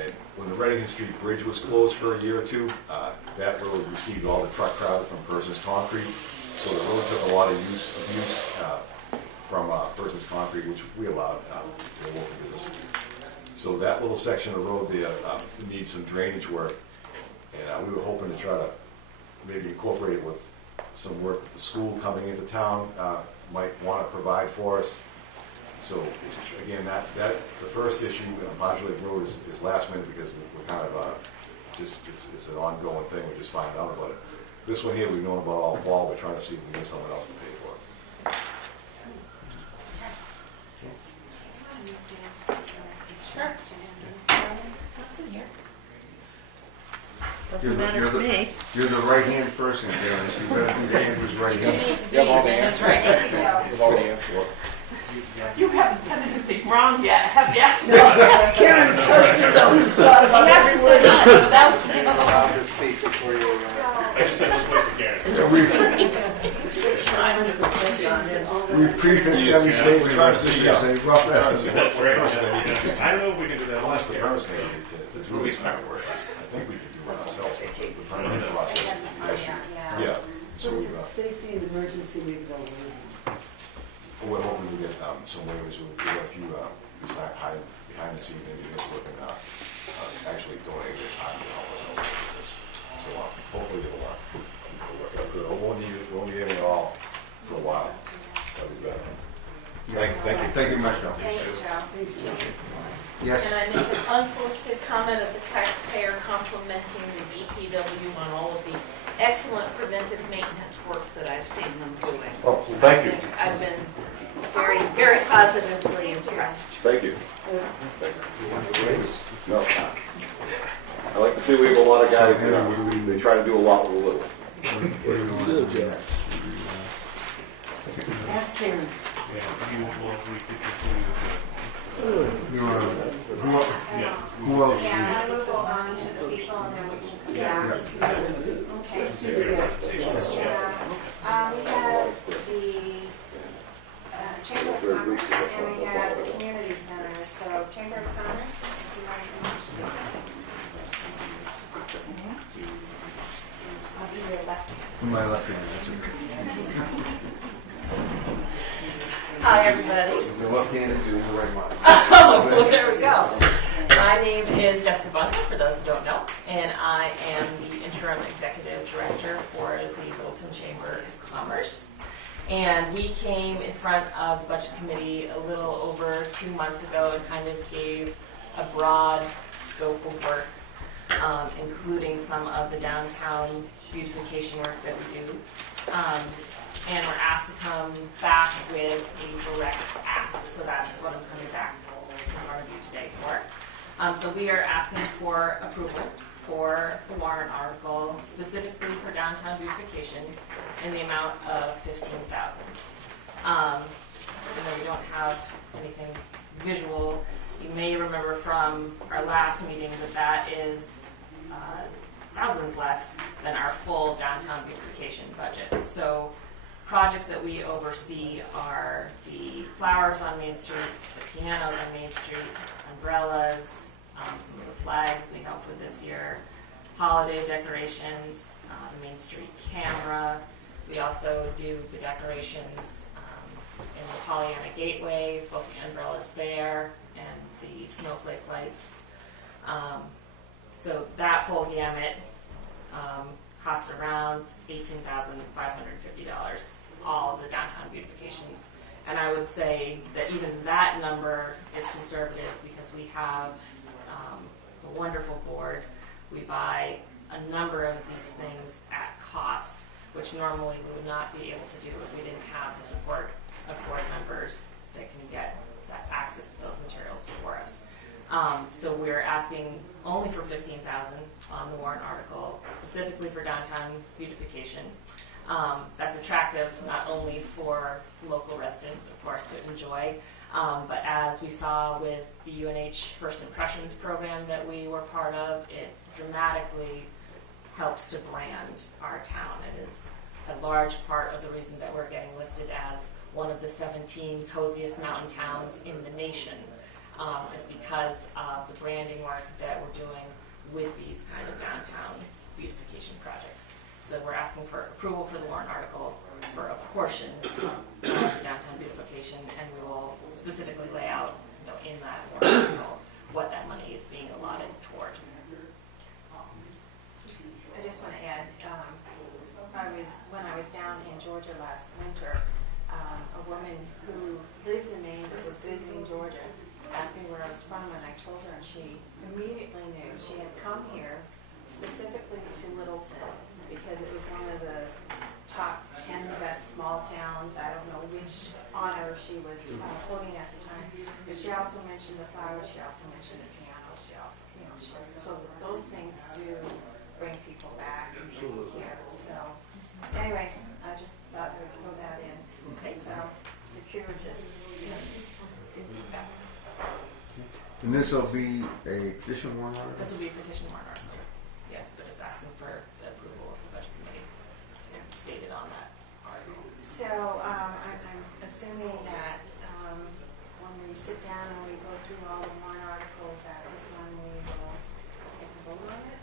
And when the Reddington Street Bridge was closed for a year or two, that road received all the truck traffic from Persons Concrete. So the road took a lot of abuse from Persons Concrete, which we allowed the local business. So that little section of road there needs some drainage work. And we were hoping to try to maybe incorporate it with some work that the school coming into town might want to provide for us. So again, the first issue on Partridge Lake Road is last minute because we're kind of it's an ongoing thing. We just find out about it. This one here we've known about all fall. We're trying to see if we can get someone else to pay for it. Sure. You're the right-hand person, Karen, so you better be Andrew's right hand. You have all the answers. Right. You have all the answers. You haven't said anything wrong yet, have you? Karen Custer, though, who's thought about He hasn't every said word. that. Allowed to speak before you I just said, let's wait for Karen. We prefix every statement like this as a rough estimate. That's great. I don't know if we can do that. Well, that's the premise maybe to really start work. I think we could do it ourselves, but the permitting process is the issue. Yeah. So But if it's safety and emergency, maybe they'll wait. we're hoping to get some waivers. We've got a few behind the scenes engineers working actually donating their time to help us out with this. So hopefully it'll work out good. We won't need it at all for a while. That'll be better. Thank you much, John. Thank you, Joe. Yes. Can I make an unsolicited comment as a taxpayer complimenting the DPW on all of the excellent preventive maintenance work that I've seen them doing? Oh, thank you. I've been very, very positively impressed. Thank you. No. I like to see we have a lot of guys that they try to do a lot with a little. Ask Karen. Who else? Yeah, we'll go on to the people and then we can, yeah. Okay. Yeah. We have the Chamber of Commerce and we have the Community Center. So Chamber of Commerce, do you want to I'll give you a left hand. My left hand. Hi, everybody. The left hand is the right one. Oh, well, there we go. My name is Jessica Bunker, for those who don't know, and I am the interim executive director for the Littleton Chamber of Commerce. And we came in front of the Budget Committee a little over 2 months ago and kind of gave a broad scope of work, including some of the downtown beautification work that we do. And we're asked to come back with a direct ask, so that's what I'm coming back in front of you today for. So we are asking for approval for the warrant article, specifically for downtown beautification, in the amount of $15,000. Even though we don't have anything visual, you may remember from our last meeting that is thousands less than our full downtown beautification budget. So projects that we oversee are the flowers on Main Street, the pianos on Main Street, umbrellas, some of the flags we helped with this year, holiday decorations, the Main Street camera. We also do the decorations in the Pollyanna Gateway, both the umbrellas there and the snowflake lights. So that full gamut costs around $18,550, all of the downtown beautifications. And I would say that even that number is conservative because we have a wonderful board. We buy a number of these things at cost, which normally we would not be able to do if we didn't have the support of board members that can get that access to those materials for us. So we're asking only for $15,000 on the warrant article, specifically for downtown beautification. That's attractive not only for local residents, of course, to enjoy, but as we saw with the UNH First Impressions program that we were part of, it dramatically helps to brand our town. It is a large part of the reason that we're getting listed as one of the 17 coziest mountain towns in the nation, is because of the branding work that we're doing with these kind of downtown beautification projects. So we're asking for approval for the warrant article for a portion of downtown beautification, and we will specifically lay out, in that warrant article what that money is being allotted toward. I just want to add, when I was down in Georgia last winter, a woman who lives in Maine but was visiting Georgia asked me where I was from, and I told her, and she immediately knew. She had come here specifically to Littleton because it was one of the top 10 best small towns. I don't know which honor she was quoting at the time, but she also mentioned the flowers. She also mentioned the piano. She also, so those things do bring people back here. So, anyways, I just thought I would throw that in. Okay, so securities. And this will be a petition warrant article? This will be a petition warrant article. Yeah, but just asking for the approval of the budget committee. It's stated on that article. So I'm assuming that when we sit down and we go through all the warrant articles, that is when we will take a vote on it.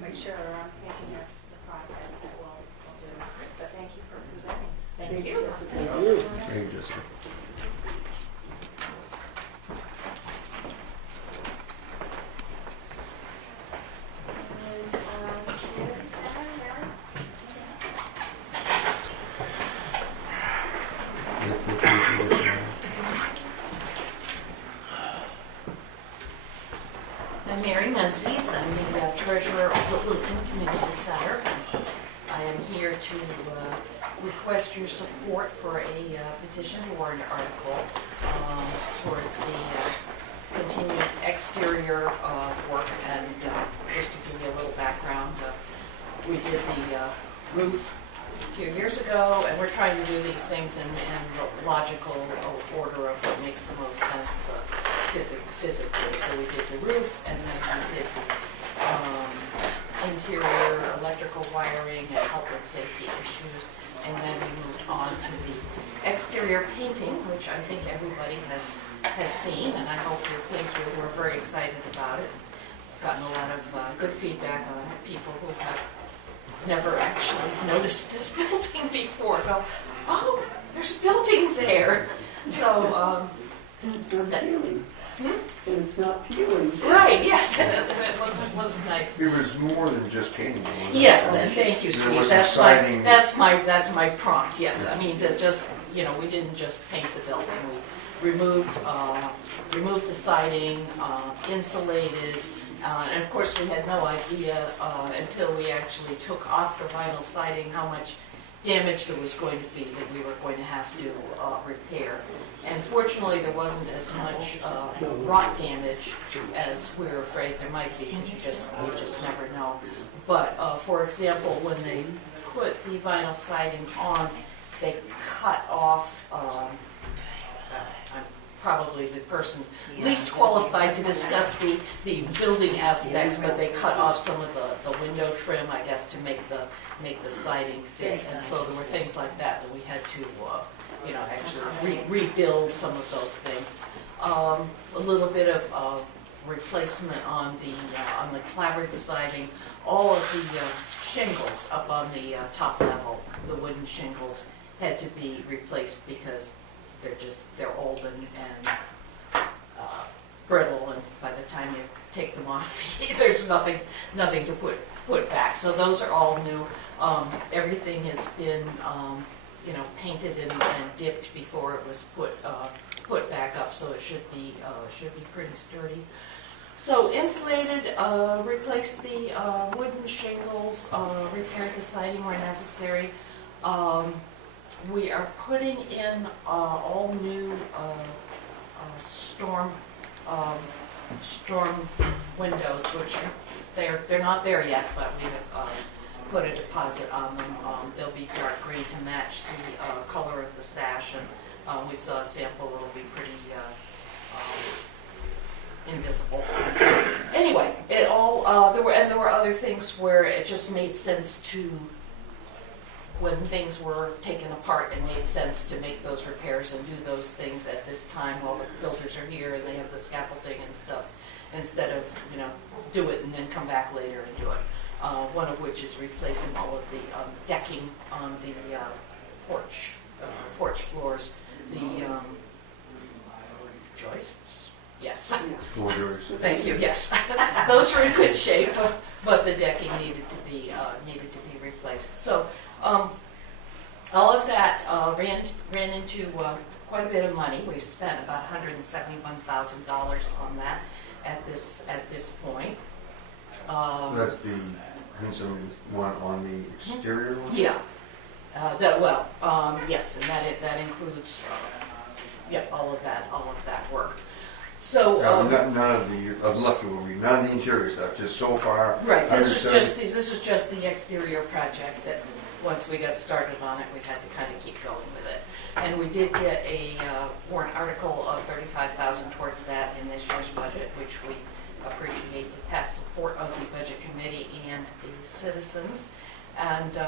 Make sure I'm thinking that's the process that we'll do. But thank you for presenting. Thank you. Thank you, Jessica. I'm Mary Menzies. I'm the treasurer of the Littleton Community Center. I am here to request your support for a petition warrant article towards the continued exterior work. And just to give you a little background, we did the roof a few years ago, and we're trying to do these things in the logical order of what makes the most sense physically. So we did the roof, and then we did interior electrical wiring and health and safety issues, and then we moved on to the exterior painting, which I think everybody has seen, and I hope you're pleased with. We're very excited about it. Gotten a lot of good feedback on it. People who have never actually noticed this building before go, oh, there's a building there. So it's not peeling. And it's not peeling. Right, yes, and it looks nice. It was more than just painting. Yes, and thank you, Steve. That's my prompt. Yes, I mean, just we didn't just paint the building. We removed the siding, insulated. And of course, we had no idea until we actually took off the vinyl siding how much damage there was going to be that we were going to have to repair. And fortunately, there wasn't as much rot damage as we were afraid there might be. You just never know. But for example, when they put the vinyl siding on, they cut off. I'm probably the person least qualified to discuss the building aspects, but they cut off some of the window trim, I guess, to make the siding fit. And so there were things like that we had to actually rebuild some of those things. A little bit of replacement on the clapboard siding. All of the shingles up on the top level, the wooden shingles, had to be replaced because they're old and brittle, and by the time you take them off, there's nothing to put back. So those are all new. Everything has been painted and dipped before it was put back up, so it should be pretty sturdy. So insulated, replaced the wooden shingles, repaired the siding where necessary. We are putting in all new storm windows, which they're not there yet, but we have put a deposit on them. They'll be dark green to match the color of the sash, and we saw a sample. It'll be pretty invisible. Anyway, it all there were other things where it just made sense to, when things were taken apart, it made sense to make those repairs and do those things at this time while the builders are here and they have the scaffolding and stuff, instead of do it and then come back later and do it. One of which is replacing all of the decking on the porch floors, the joists. Yes. Floor joists. Thank you. Yes, those are in good shape, but the decking needed to be replaced. So all of that ran into quite a bit of money. We spent about $171,000 on that at this point. That's the one on the exterior one? Yeah. Yes, and that includes all of that work. So none of the electrical, none of the interior stuff, just so far. Right. This is just the exterior project that once we got started on it, we had to kind of keep going with it. And we did get a warrant article of $35,000 towards that in this year's budget, which we appreciate the past support of the budget committee and the citizens, and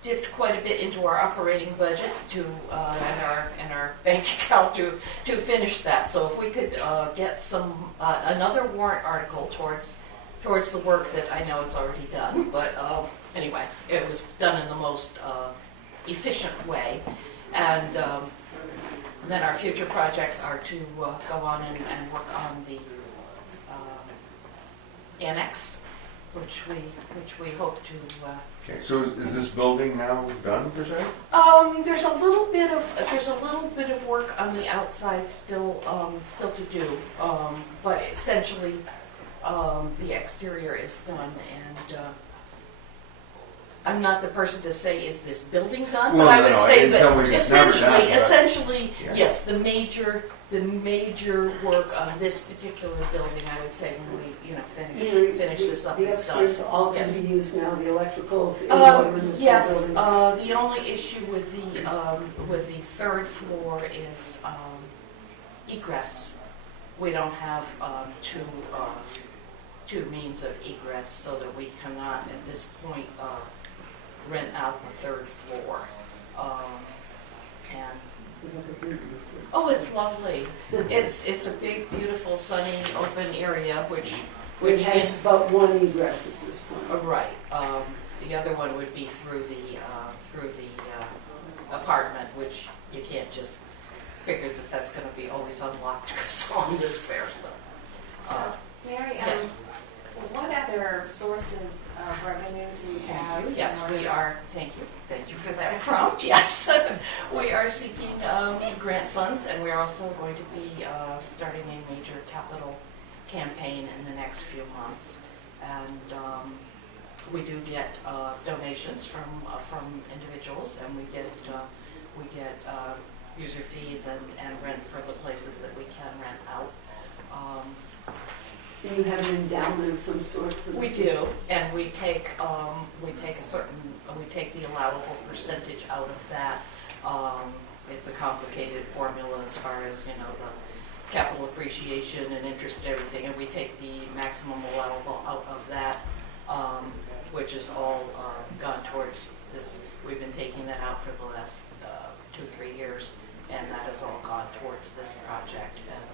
dipped quite a bit into our operating budget and our bank account to finish that. So if we could get some another warrant article towards the work that I know it's already done, but anyway, it was done in the most efficient way, and then our future projects are to go on and work on the annex, which we hope to. Okay, so is this building now done per se? There's a little bit of work on the outside still to do, but essentially the exterior is done, and I'm not the person to say is this building done, but I would say that essentially, yes, the major work on this particular building, I would say, when we finish this up. The upstairs all going to be used now. The electricals. Yes. The only issue with the third floor is egress. We don't have two means of egress, so that we cannot at this point rent out the third floor. Oh, it's lovely. It's a big, beautiful, sunny, open area, which has but one egress at this point. Right. The other one would be through the apartment, which you can't just figure that that's going to be always unlocked because someone lives there. So Mary, yes. What other sources of revenue do you have? Yes, we are. Thank you for that prompt. Yes, we are seeking grant funds, and we're also going to be starting a major capital campaign in the next few months. And we do get donations from individuals, and we get user fees and rent for the places that we can rent out. Do you have an endowment of some sort? We do, and we take the allowable percentage out of that. It's a complicated formula as far as the capital appreciation and interest and everything, and we take the maximum allowable out of that, which is all gone towards this. We've been taking that out for the last 2-3 years, and that has all gone towards this project. And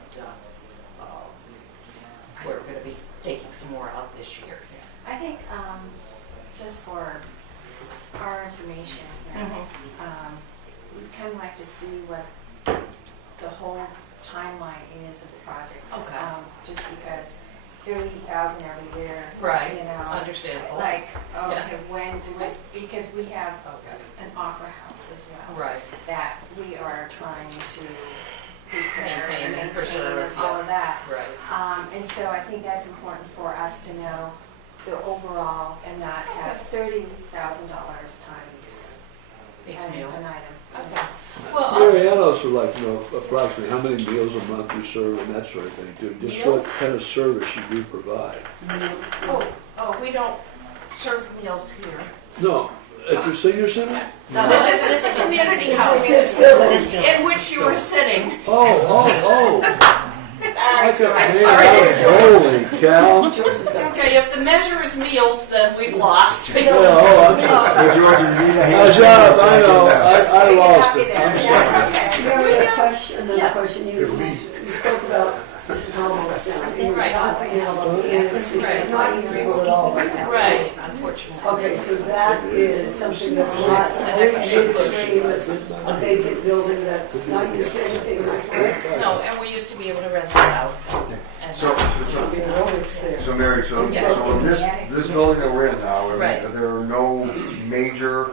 we're gonna be taking some more out this year. I think, just for our information, we'd kind of like to see what the whole timeline is of the projects. Okay. Just because 30,000 every year. Right, You know. understandable. Like, okay, Yeah. when do it, because we have an opera house as well. Right. That we are trying to repair Maintain and and maintain preserve, and all yeah. of that. Right. And so I think that's important for us to know the overall and not have $30,000 times Piecemeal. an item. Okay. Well, Mary Ann also would like to know approximately how many meals a month you serve and that sort of thing too. Just what Meals? kind of service you do provide. oh, we don't serve meals here. No, at your senior center? No, this is the community house in which you are sitting. Oh. I'm Man, sorry. holy cow. Okay, if the measure is meals, then we've lost. Yeah, oh, I'm sorry. Hey, George, you need a I hand. know, I lost it. I'm sorry. Okay. Another question, Yeah. you spoke about, this is almost done, and Right. talking about the industry, it's not usable at all right now. Right, unfortunately. Okay, so that is something that's not midstream, it's a vacant building that's not used for anything, am I correct? No, and we used to be able to rent that out. And So, The aerobics there. so Mary, so Yes. in this building that we're in now, Right. there are no major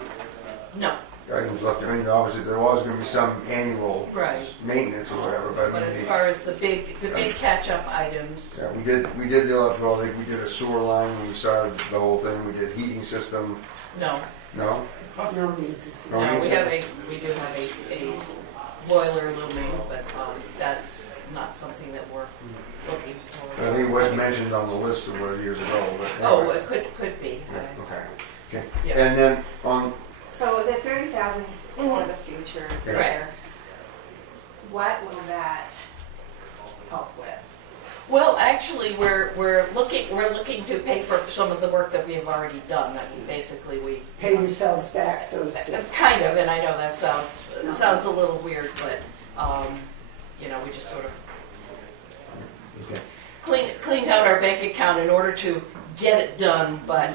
No, items left. I mean, obviously, there was going to be some annual right. maintenance or whatever, but I But mean, as far as the big catch-up items, yeah, we did the electrical. I think we did a sewer line when we started the whole thing. We did heating system. no. No, No means it's- No, No, you we said- do have a boiler looming, but that's not something that we're looking for. I think it was mentioned on the list of what years ago. But Oh, anyway. it could be. Yeah, okay. Yes. And then on So the 30,000 for the future Yeah. there, what will that help with? Well, actually, we're looking to pay for some of the work that we have already done. I mean, basically, we Pay yourselves back, so to speak. kind of, and I know that sounds a little weird, but we just sort of cleaned out our bank account in order to get it done. But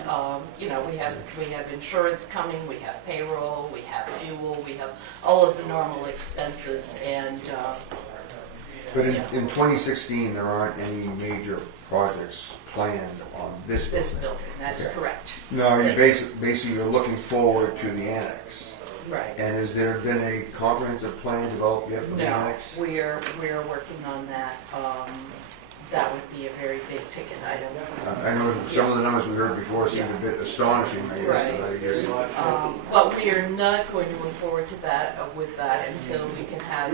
we have insurance coming, we have payroll, we have fuel, we have all of the normal expenses, and But in 2016, there aren't any major projects planned on this this building. building. That is Okay. correct. No, you basically you're looking forward to the annex. Right. And has there been a comprehensive plan developed yet for the No, annex? we're working on that. That would be a very big ticket item. I know some of the numbers we heard before seemed a bit astonishing, I guess. Right. And I guess But we are not going to move forward to that with that until we can have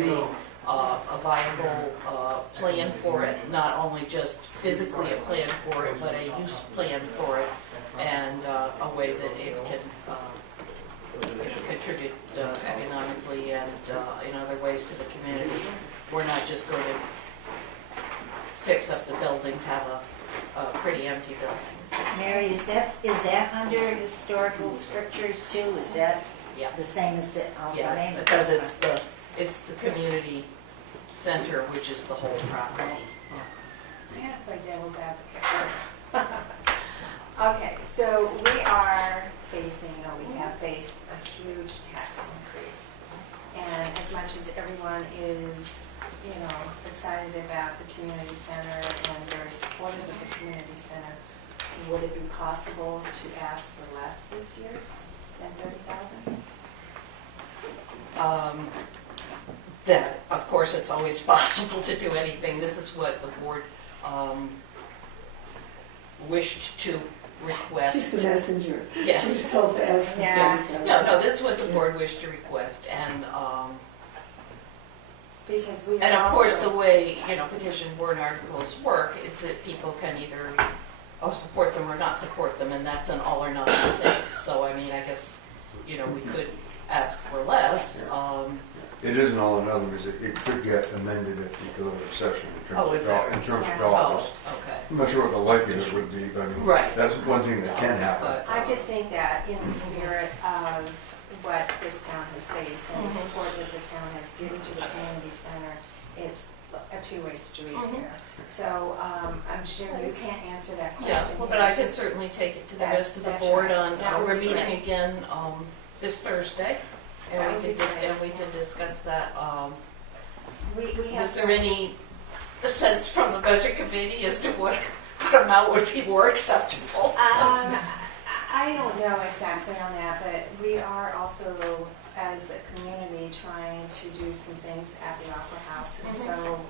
a viable plan for it. Not only just physically a plan for it, but a use plan for it, and a way that it can contribute economically and in other ways to the community. We're not just going to fix up the building to have a pretty empty building. Mary, is that under historical strictures too? Is that Yeah. the same as the Yes, main? because it's the community center, which is the whole property. I gotta play devil's advocate. Okay, so we are facing, or we have faced a huge tax increase. And as much as everyone is, excited about the community center and very supportive of the community center, would it be possible to ask for less this year than 30,000? That, of course, it's always possible to do anything. This is what the board wished to request. She's the messenger. Yes. She's told to ask. Yeah. No, this is what the board wished to request, and Because we of course, also- the way, petition warrant articles work is that people can either, support them or not support them, and that's an all or nothing thing. So, I mean, I guess, we could ask for less. it isn't all or nothing because it could get amended if we go to session in terms is that? in terms of Yeah. dollars. Okay. I'm not sure what the likelihood would be, but I mean, Right. that's one thing that can happen. But, I just think that in the spirit of what this town has faced and the support that the town has given to the community center, it's a two-way street Mhm. here. So, I'm sure you can't answer that Yeah, question. well, but I can certainly take it to the That's- rest of the that's board right. on, That would we're be meeting great. again, this Thursday. That And would we be can great. and we can discuss that. We have Is there some- any sense from the budget committee as to what amount would be more acceptable? I don't know exactly on that, but we are also, as a community, trying to do some things at the Opera House. And Mhm. so,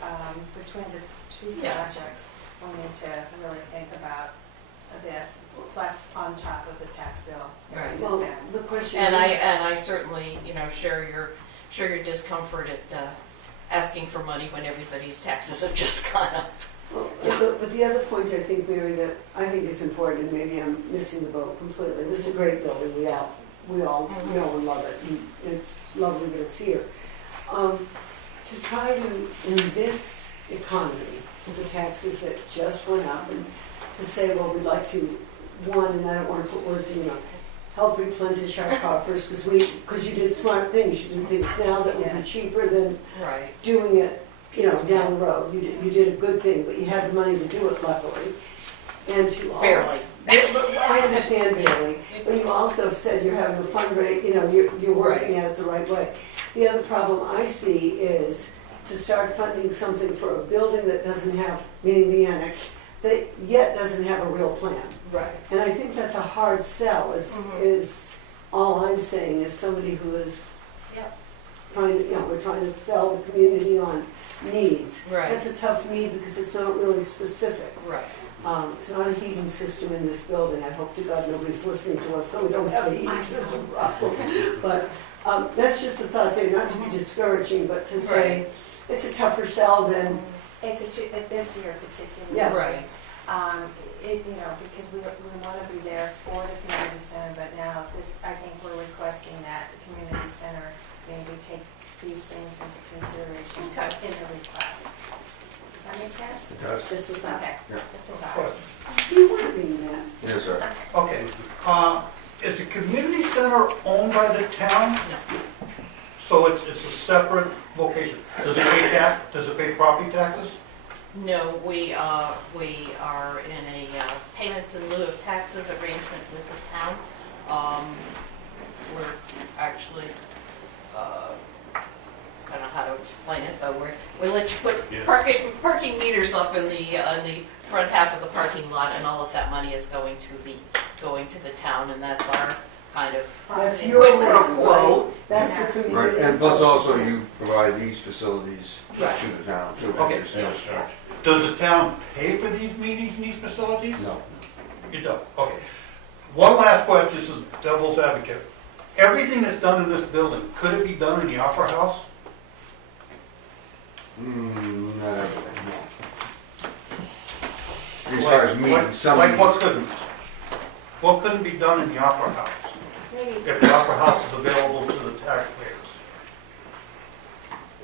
between the two Yeah. projects, we need to really think about this, plus on top of the tax bill that we just Well, had. the question. And I certainly, share your discomfort at asking for money when everybody's taxes have just gone up. Well, but the other point I think, Mary, that I think is important, and maybe I'm missing the boat completely, this is a great building, we all know and love it, and it's lovely that it's here. To try to, in this economy, with the taxes that just went up, and to say, well, we'd like to, one, and I don't want to put words in, help replenish our coffers, because you did smart things, you did things now that would be cheaper than Right. doing it, down the road. You did a good thing, but you had the money to do it, luckily. And to also, Barely. I understand barely, but you also have said you're having a fundraiser, you're working at it the right way. The other problem I see is to start funding something for a building that doesn't have, meaning the annex, that yet doesn't have a real plan. Right. And I think that's a hard sell, is all I'm saying, is somebody who is Yep. trying to, we're trying to sell the community on needs. Right. That's a tough need because it's not really specific. Right. It's not a heating system in this building. I hope to God nobody's listening to us so we don't have a heating system problem. But that's just a thought there, not to be discouraging, but to say it's a tougher sell than. It's this year particularly. Yeah. Right. Because we want to be there for the community center, but now I think we're requesting that the community center maybe take these things into consideration in the request. Does that make sense? It does. Just a thought. Okay, Yeah. just a thought. You weren't reading that. Yes, sir. Okay, is the community center owned by the town? No. So it's a separate location. Does it pay property taxes? No, we are in a payments in lieu of taxes arrangement with the town. We're actually, I don't know how to explain it, but we let you put Yes. parking meters up in the front half of the parking lot, and all of that money is going to the town, and that's our kind of That's your quid pro money, quo. right? That's the community. Right, and plus also you provide these facilities to Right. the town, too. Okay. Just sales tax. Does the town pay for these meetings and these facilities? No. You don't, okay. One last question, this is devil's advocate. Everything that's done in this building, could it be done in the Opera House? Not everything, no. As far as meeting, some Like what meetings. couldn't? What couldn't be done in the Opera House? Maybe If the Opera House is available to the taxpayers?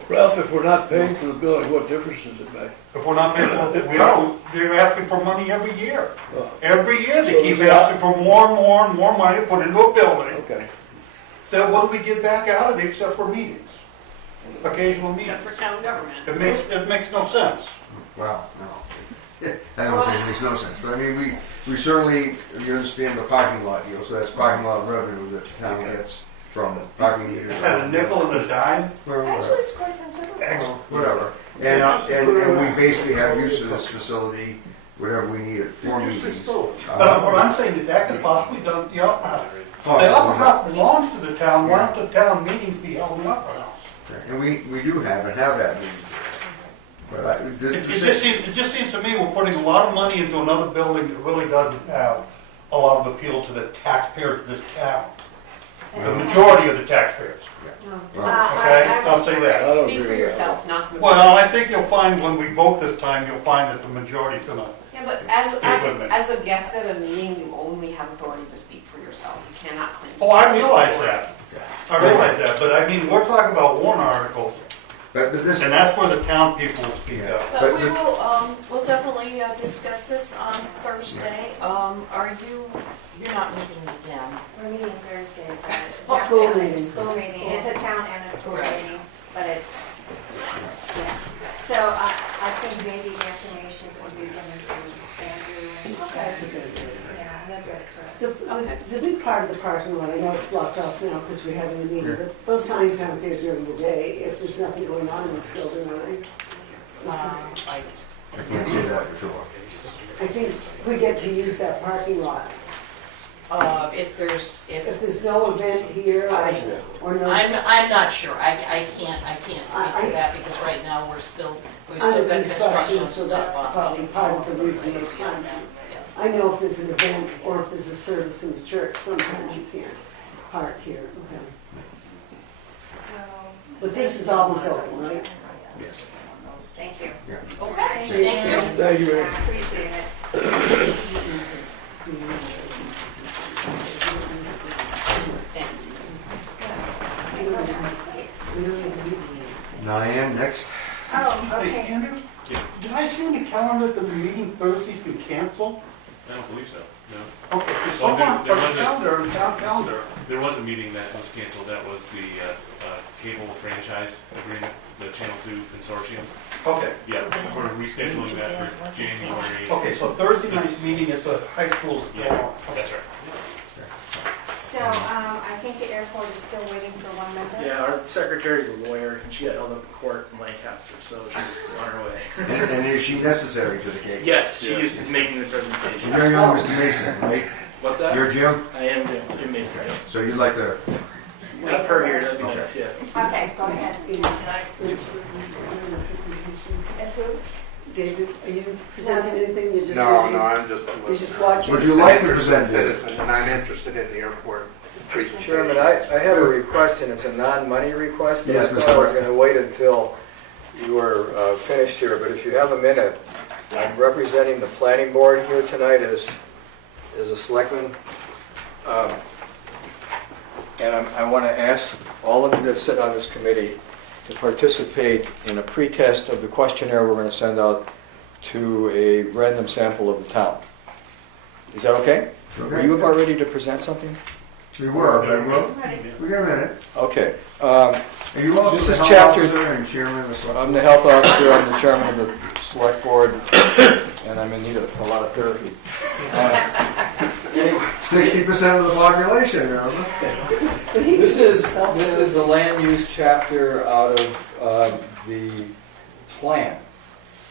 Ralph, if we're not paying for the building, what difference does it make? If we're not paying for it, we are, they're asking for money every year. Oh, Every year So they keep there's not- asking for more and more and more money to put into a building. okay. Then what do we get back out of it except for meetings? Occasional meetings. Except for town government. It makes no sense. Well, no. That don't say makes no sense, but I mean, we certainly, you understand the parking lot deal, so that's parking lot revenue that the town gets from parking meters. At a nickel and a dime, Well, Actually, whatever. it's quite considerable. Well, whatever. And we basically have use of this facility, whatever we need it for meetings. but what I'm saying is that could possibly be done at the Opera House. The Opera Possibly. House belongs to the town, why don't the town meetings be held in the Opera House? And we do have that meeting. But It just seems to me we're putting a lot of money into another building that really doesn't have a lot of appeal to the taxpayers of this town. The majority of the taxpayers, okay? I'll say I that. don't Speak for agree with that. yourself, not for. Well, I think you'll find when we vote this time, you'll find that the majority's gonna, Yeah, but as a guest at a meeting, you only have authority to speak for yourself. You cannot claim. oh, I realize that. But I mean, we're talking about warrant articles, But this, and that's where the town people will speak up. But we will, we'll definitely discuss this on Thursday. You're not meeting again? we're meeting Thursday, but. School meeting. School meeting, it's a town and a school Right. meeting, but it's Yeah. So I think maybe the information could be given to Andrew and yeah, and they'll get it to us. The big part of the parking lot, I know it's blocked off now because we're having a meeting, but those signs aren't there during the day if there's nothing going on in this building, are they? I can't say that for sure. I think we get to use that parking lot. If there's, If there's no event here or no. I'm not sure, I can't speak to that, because right now we've still Under got construction so stuff that's on. probably part of the reason those signs. I know if there's an event or if there's a service in the church, sometimes you can't park here. Okay. So. But this is always open, right? Yes. Thank you. Yeah. Okay, thank you. Thank you, I Ann. appreciate it. Diane, next. Oh, Hey, okay. Andrew, Yeah. did I see in the calendar that the meeting Thursday's been canceled? I don't believe so, no. Okay, it's Well, on there the was a- calendar, on town calendar. There was a meeting that was canceled, that was the cable franchise agreement, the Channel 2 consortium. Okay, Yeah, we're rescheduling that for January. okay, so Thursday night's meeting at the high school is Yeah, on. that's right. So I think the airport is still waiting for one member. Yeah, our secretary's a lawyer, and she got held up in court in Lancaster, so she's on her way. And is she necessary to the case? Yes, she is making the presentation. You're young, Mr. Mason, right? What's that? You're Jim? I am Jim Mason. Yeah. So you'd like to, Have her here, that'd be Okay. nice, yeah. Okay, go ahead. Yes, who? David, are you presenting anything? You're just No, listening? no, I'm just a You're just listener. watching? would you like to I'm an present interested this? citizen, and I'm interested in the airport presentation. Chairman, I have a request, and it's a non-money request. But Yes, I Mr. thought I was Mark. going to wait until you were finished here, but if you have a minute, Yes. I'm representing the planning board here tonight as a selectman. And I want to ask all of you that sit on this committee to participate in a pretest of the questionnaire we're going to send out to a random sample of the town. Is that okay? Are you about ready to present something? We were, Yeah, but we got a minute. Okay. Are you also This the is health chapter- officer and chairman of the select? I'm the health officer, I'm the chairman of the select board, and I'm in need of a lot of therapy. 60% of the population, remember? This is the land use chapter out of the plan.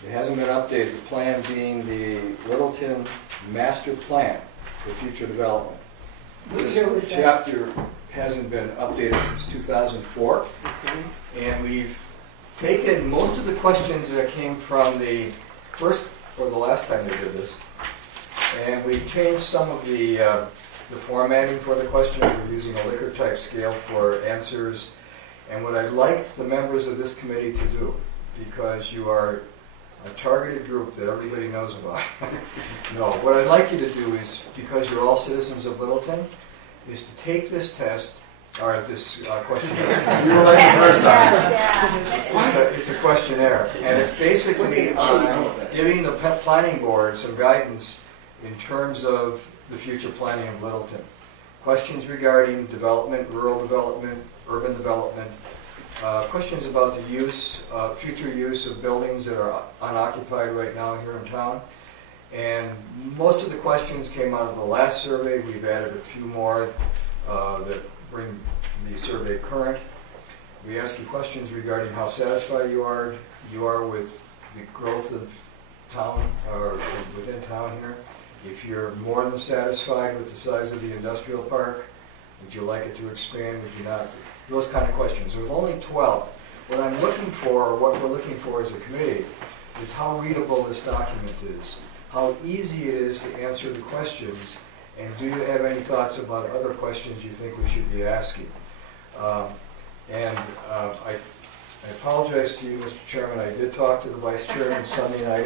It hasn't been updated, the plan being the Littleton Master Plan for Future Development. This chapter hasn't been updated since 2004, and we've taken most of the questions that came from the first or the last time they did this, and we've changed some of the formatting for the questions. We're using a Likert type scale for answers, and what I'd like the members of this committee to do, because you are a targeted group that everybody knows about. No, what I'd like you to do is, because you're all citizens of Littleton, is to take this test, or this questionnaire. You were like the first time. It's a questionnaire, and it's basically giving the planning board some guidance in terms of the future planning of Littleton. Questions regarding development, rural development, urban development, questions about the use, future use of buildings that are unoccupied right now here in town. And most of the questions came out of the last survey. We've added a few more that bring the survey current. We ask you questions regarding how satisfied you are with the growth of town, or within town here. If you're more than satisfied with the size of the industrial park, would you like it to expand, would you not? Those kind of questions. There's only 12. What I'm looking for, or what we're looking for as a committee, is how readable this document is, how easy it is to answer the questions, and do you have any thoughts about other questions you think we should be asking? I apologize to you, Mr. Chairman. I did talk to the Vice Chairman Sunday night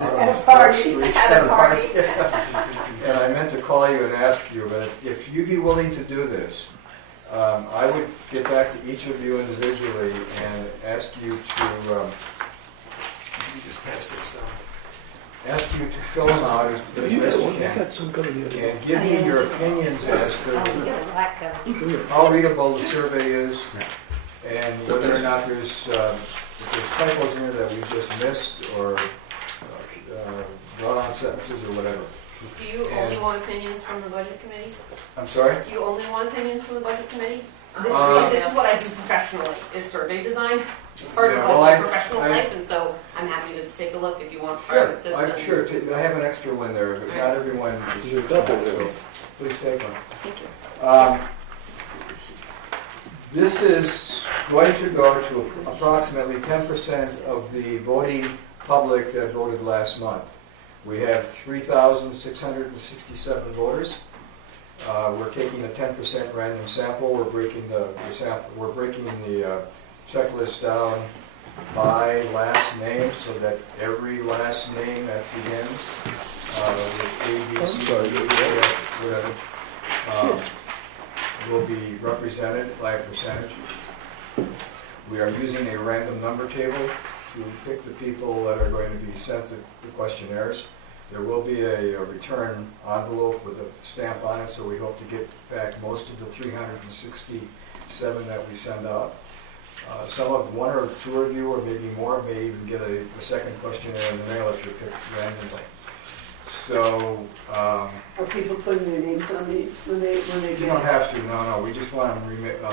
out on the back streets. At a party. And I meant to call you and ask you, but if you'd be willing to do this, I would get back to each of you individually and ask you to, let me just pass this down. Ask you to fill them out as best you can, and give me your opinions as to how readable the survey is, and whether or not there's typos in there that we just missed, or drawn-on sentences or whatever. Do you only want opinions from the budget committee? I'm sorry? Do you only want opinions from the budget committee? This is what I do professionally, is survey design. Part of Yeah, well, my I- professional I- life. And so I'm happy to take a look if you want Sure, private citizen. I'm sure, I have an extra one there, but not everyone is. There's a couple there. So please take one. Thank you. This is going to go to approximately 10% of the voting public that voted last month. We have 3,667 voters. We're taking a 10% random sample. We're breaking the sample. We're breaking the checklist down by last name, so that every last name that begins with A, B, C, D, E, F, whatever, will be represented by a percentage. We are using a random number table to pick the people that are going to be sent the questionnaires. There will be a return envelope with a stamp on it, so we hope to get back most of the 367 that we send out. Some of one or two of you, or maybe more, may even get a second questionnaire in the mail if you're picked randomly. So, Are people putting their names on these when they you don't have to, no, we just want them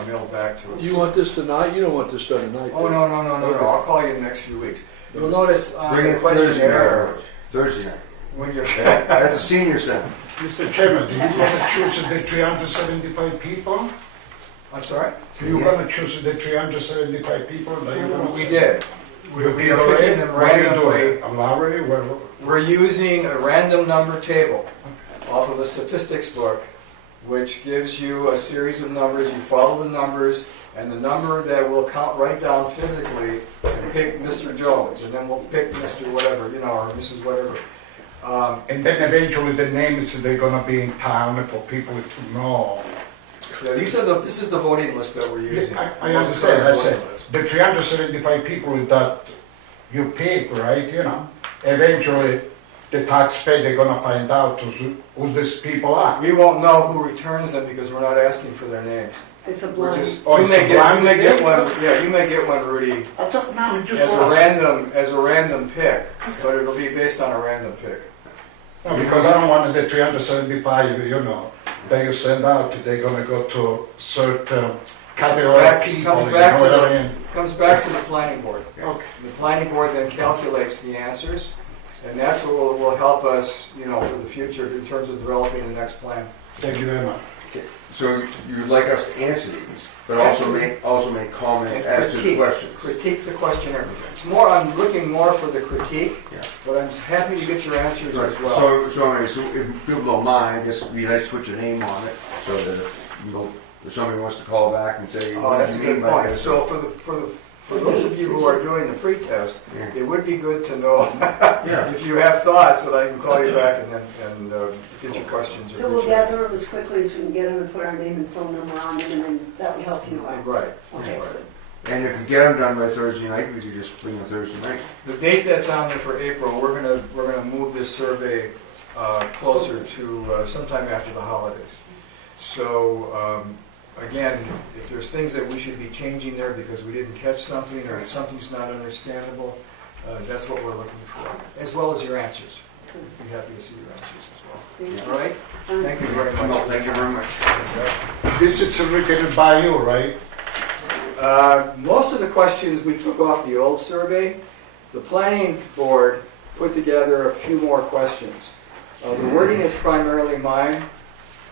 mailed back to us. You want this tonight? You don't want this done tonight? Oh, no, I'll call you in the next few weeks. You'll notice on Bring the it Thursday questionnaire, night. Thursday night. when you're, At the senior center. Mr. Chairman, do you want to choose the 375 people? I'm sorry? Do you want to choose the 375 people that you want to? We did. We are picking them What are you randomly. doing? A lottery? We're using a random number table off of a statistics book, which gives you a series of numbers. You follow the numbers, and the number that we'll count right down physically and pick Mr. Jones, and then we'll pick Mr. whatever, or Mrs. whatever. And then eventually the names, they're going to be in town for people to know. Yeah, this is the voting list that we're using. I understand. I said the 375 people that you pick, right? Eventually the taxpayer, they're going to find out who these people are. We won't know who returns them because we're not asking for their names. It's a We're blind. just, Oh, you it's may a get blind one. Yeah, you may get one, Rudy, I thought, no, just as a random pick, but it'll be based on a random pick. No, because I don't want the 375, that you send out, they're going to go to certain category of people, Comes back to the planning board. Okay. The planning board then calculates the answers, and that's what will help us, for the future in terms of developing the next plan. Thank you very much. Okay. So you'd like us to answer these, but also make comments as to the questions. Critique the questionnaire. It's more, I'm looking more for the critique, but I'm happy to get your answers as well. So if people don't mind, I guess it'd be nice to put your name on it, so that if somebody wants to call back and say, Oh, that's a good point. this? So for those of you who are doing the pre-test, it would be good to know if you have thoughts that I can call you back and get your questions. So we'll gather them as quickly as we can get them and put our name and phone number on them, and then that will help you out. Right. Okay. And if you get them done by Thursday night, we could just bring them Thursday night. The date that's on there for April, we're gonna move this survey closer to sometime after the holidays. So again, if there's things that we should be changing there because we didn't catch something or something's not understandable, that's what we're looking for, as well as your answers. Be happy to see your answers as well. All right? Thank you very much. No, thank you very much. This is written by you, right? Most of the questions we took off the old survey. The planning board put together a few more questions. The wording is primarily mine.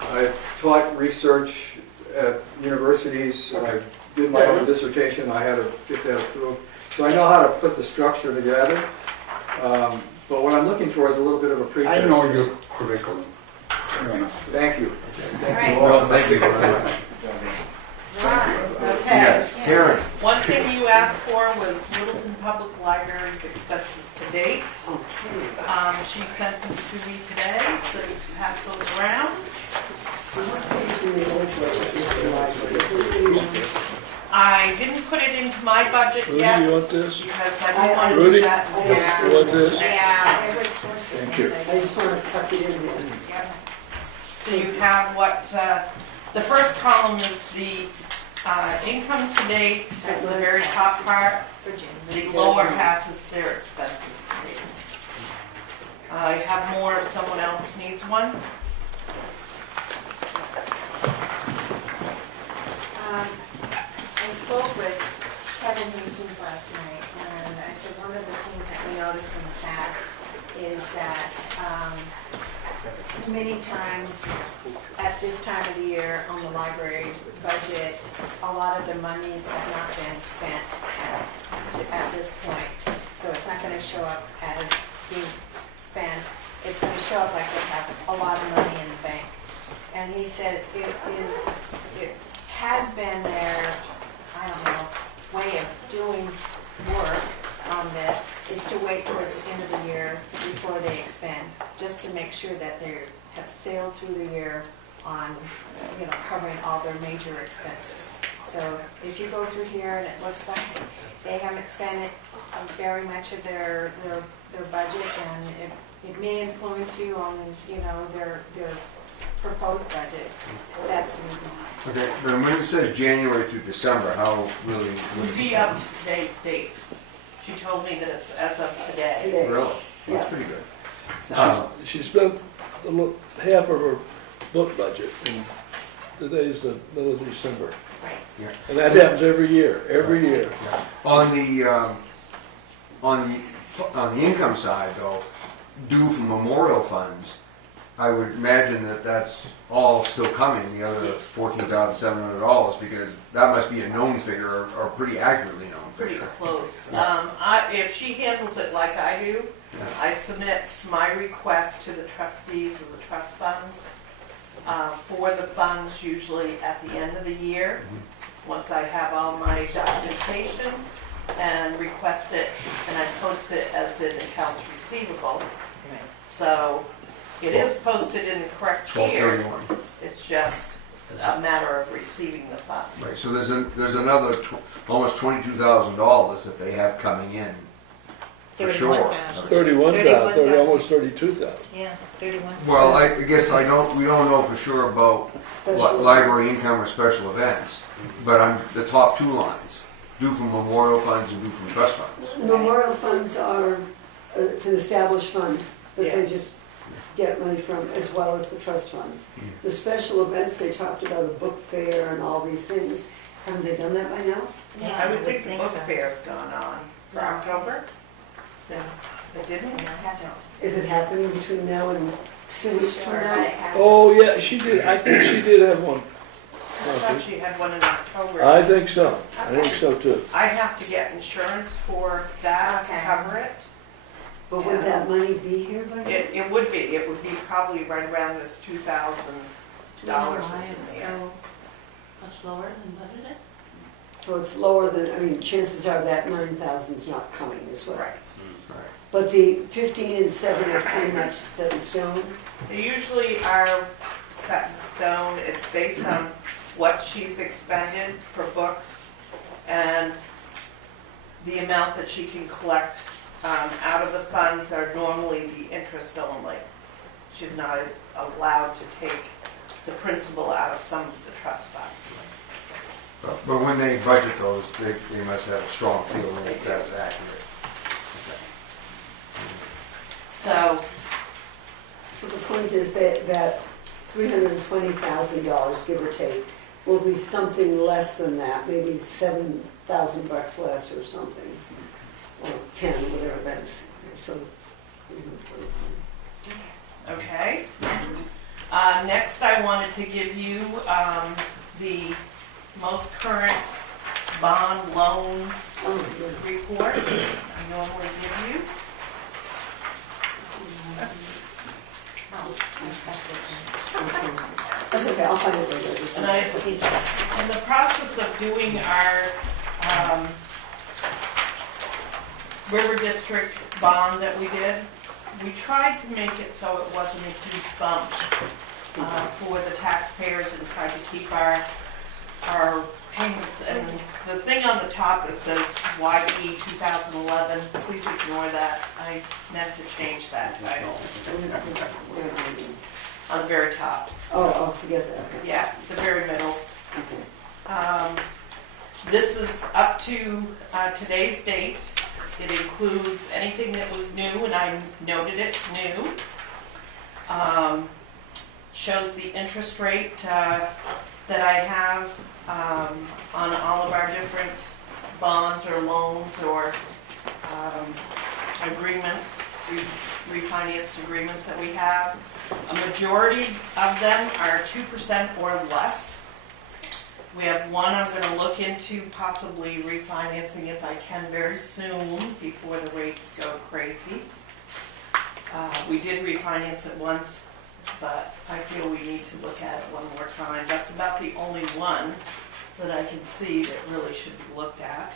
I taught research at universities. I did my own dissertation. I had to get that approved. So I know how to put the structure together. But what I'm looking for is a little bit of a pretest. I know your curriculum. Thank you. Thank you Well, all. thank you very much. Right, okay. Yes, Karen. One thing you asked for was Littleton Public Library's expenses to date. She sent them to me today, so you can pass those around. I didn't put it into my budget Rudy, yet. you want this? Because I didn't want to Rudy? do that until You want this? Yeah, it was. Thank you. I just want to tuck it in there. So you have what, the first column is the Income to date, that's the very top part. The lower half is their expenses to date. I have more if someone else needs one. I spoke with Kevin Hastings last night, and I said one of the things that we noticed in the past is that many times at this time of the year on the library budget, a lot of the monies have not been spent at this point. So it's not going to show up as being spent. It's going to show up like they have a lot of money in the bank. And he said it has been their, I don't know, way of doing work on this is to wait towards the end of the year before they expend, just to make sure that they have sailed through the year on, covering all their major expenses. So if you go through here and it looks like they haven't spent very much of their budget, and it may influence you on, their proposed budget. That's the reason why. Okay, then when it says January through December, how really? Would be up to today's date. She told me that it's as of today. Really? Yeah. That's pretty good. So, She spent half of her book budget, and today's the middle of December. Right. Yeah. And that happens every year, On the income side, though, due from memorial funds, I would imagine that that's all still coming, the other $14,700, because that must be a known figure or pretty accurately known pretty figure. close. Yeah. If she handles it like I do, Yeah. I submit my request to the trustees of the trust funds for the funds usually at the end of the year, once I have all my documentation, and request it, and I post it as an accounts receivable. So it is posted in the correct year. 12/31. It's just a matter of receiving the funds. Right, so there's another almost $22,000 that they have coming in for sure. 31,000, almost 32,000. Yeah, 31. Well, I guess we don't know for sure about library income or special events, but the top two lines, due from memorial funds and due from trust funds. Memorial funds are, it's an established fund that they Yes. just get money from, as well as the trust funds. The special events, they talked about a book fair and all these things. Haven't they done that by now? Yeah, I would think the book so. fair's gone on for October. Then they didn't? It hasn't. Is it happening between now and 2 weeks from Sure, now? but it hasn't. Oh, yeah, she did, I think she did have one. I thought she had one in October. I think so, too. I have to get insurance for that to Okay. cover it. But would that money be here by now? It would be probably right around this $2,000 Why that's it's in there. so much lower than budgeted? So it's lower than, chances are that 9,000's not coming, is what. Right. But the 15 and 7 are pretty much set in stone. They usually are set in stone. It's based on what she's expended for books and the amount that she can collect out of the funds are normally the interest only. She's not allowed to take the principal out of some of the trust funds. But when they budget those, they must have a strong feeling that that's accurate. So, So the point is that $320,000, give or take, will be something less than that, maybe $7,000 less or something, or 10, whatever that is. So, okay. Next, I wanted to give you the most current bond loan report I normally give you. That's okay, I'll find it later. And in the process of doing our River District bond that we did, we tried to make it so it wasn't a huge bump for the taxpayers and tried to keep our payments. And the thing on the top that says YE 2011, please ignore that. I meant to change that title on the very top. Oh, forget that. Okay. Yeah, the very middle. Okay. This is up to today's date. It includes anything that was new, and I noted it new. Shows the interest rate that I have on all of our different bonds or loans or agreements, refinanced agreements that we have. A majority of them are 2% or less. We have one I'm going to look into possibly refinancing if I can very soon before the rates go crazy. We did refinance it once, but I feel we need to look at it one more time. That's about the only one that I can see that really should be looked at.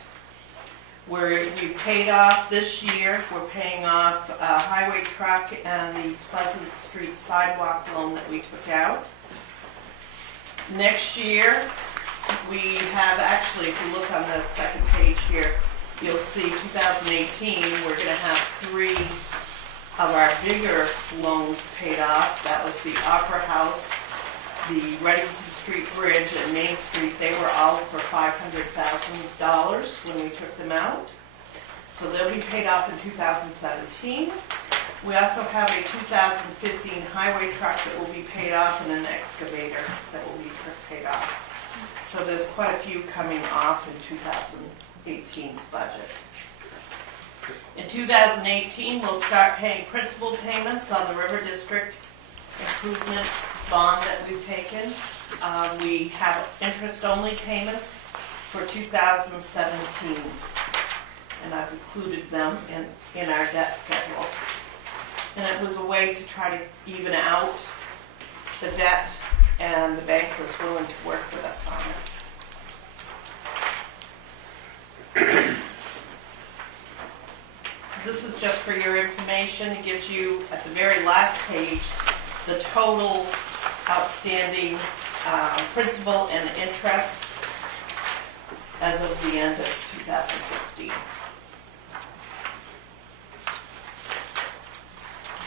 Where we paid off this year, we're paying off a highway truck and the Pleasant Street sidewalk loan that we took out. Next year, we have actually, if you look on the second page here, you'll see 2018, we're going to have 3 of our bigger loans paid off. That was the Opera House, the Reddington Street Bridge, and Main Street. They were all for $500,000 when we took them out. So they'll be paid off in 2017. We also have a 2015 highway truck that will be paid off and an excavator that will be paid off. So there's quite a few coming off in 2018's budget. In 2018, we'll start paying principal payments on the River District improvement bond that we've taken. We have interest-only payments for 2017, and I've included them in our debt schedule. And it was a way to try to even out the debt, and the bank was willing to work with us on it. This is just for your information. It gives you, at the very last page, the total outstanding principal and interest as of the end of 2016.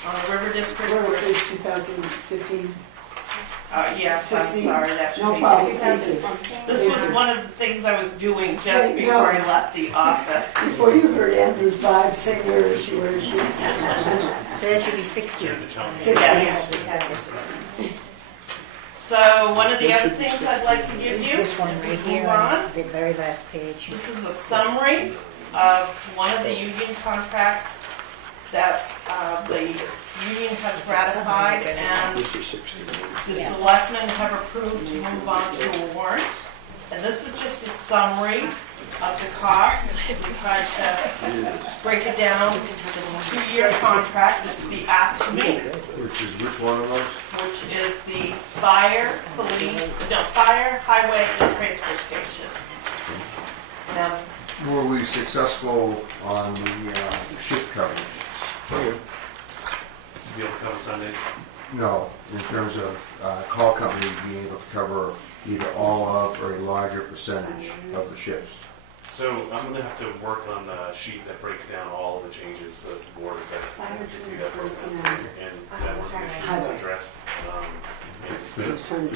On the River District, Where it says 2015. Yes, I'm 16. sorry, that should No be problem. 2016. This was one of the things I was doing just before I left the office. Before you heard Andrew's vibe, say, where is she, where is she? So that should be 60. 60, Yes. exactly 60. So one of the other things I'd like to give you, This one if we right here move on on, the very last page. this is a summary of one of the union contracts that the union has ratified and the selectmen have approved to move on to a warrant. And this is just a summary of the cost. We tried to break it down. It's a 2-year contract. This is the ASME, Which one of those? which is the fire, highway, and transfer station. Now, Were we successful on the shift coverage? Be able to cover Sundays? No, in terms of call companies being able to cover either all of or a larger percentage of the shifts. So I'm going to have to work on the sheet that breaks down all of the changes that the board has asked to see that broken out. And that was an issue that's addressed.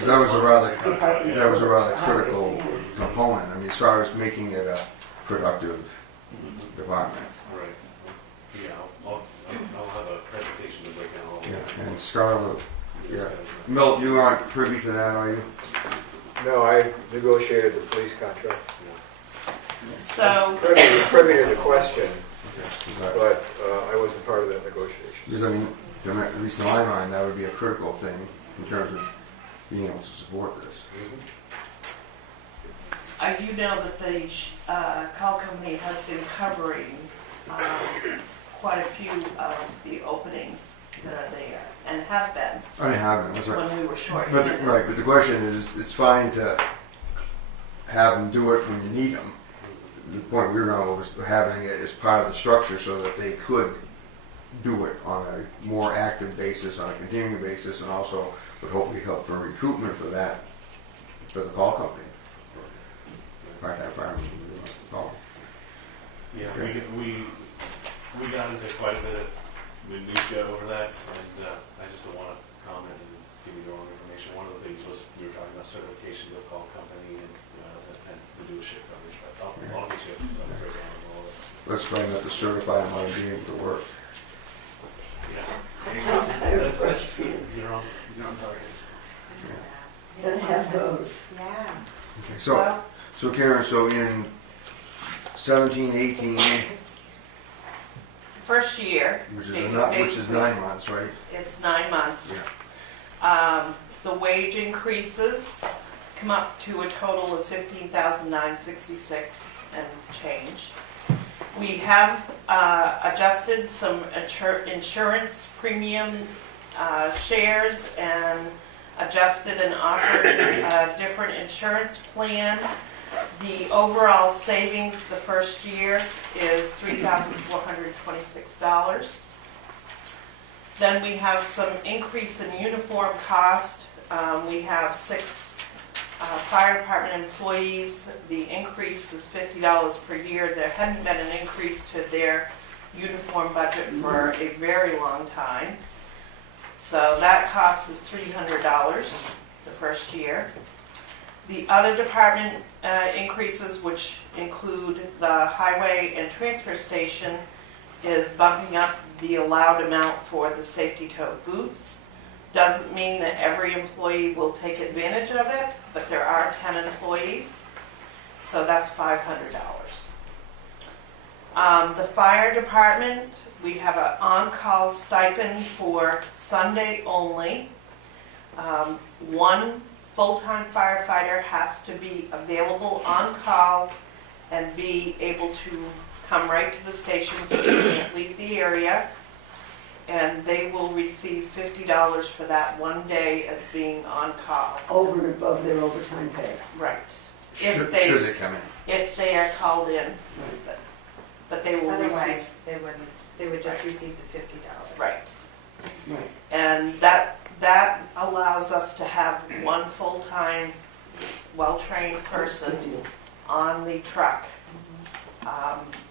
That was a rather critical component. I mean, as far as making it a productive department. Right. Yeah, I'll have a presentation to break down all of that. Yeah, and Scarlett, yeah. Milt, you aren't privy to that, are you? No, I negotiated the police contract. so Privy to the question, but I wasn't part of that negotiation. Because I mean, at least in my mind, that would be a critical thing in terms of being able to support this. I do know that the call company has been covering quite a few of the openings that are there, and have been I mean, haven't, that's right. when we were short. But the question is, it's fine to have them do it when you need them. The point we were on was having it as part of the structure so that they could do it on a more active basis, on a continuing basis, and also would hopefully help for recruitment for that, for the call company. Yeah, we got into quite a bit of minutia over that, and I just don't want to comment and give you the wrong information. One of the things was we were talking about certifications of call company and we do a shift coverage. let's find out the certified amount to be able to work. You're on target. Gotta have those. Yeah. Okay, so Karen, so in 17, 18, First year. which is 9 months, right? It's 9 months. Yeah. The wage increases come up to a total of $15,966 and change. We have adjusted some insurance premium shares and adjusted and offered a different insurance plan. The overall savings the first year is $3,426. Then we have some increase in uniform cost. We have 6 fire department employees. The increase is $50 per year. There hadn't been an increase to their uniform budget for a very long time. So that cost is $300 the first year. The other department increases, which include the highway and transfer station, is bumping up the allowed amount for the safety toe boots. Doesn't mean that every employee will take advantage of it, but there are 10 employees, so that's $500. The fire department, we have an on-call stipend for Sunday only. One full-time firefighter has to be available on call and be able to come right to the station so they can't leave the area. And they will receive $50 for that one day as being on call. Over and above their overtime pay. Right. Should they come in? If they are called in. But they will receive. Otherwise, they wouldn't. They would just receive the $50. Right. Right. And that allows us to have one full-time, well-trained person on the truck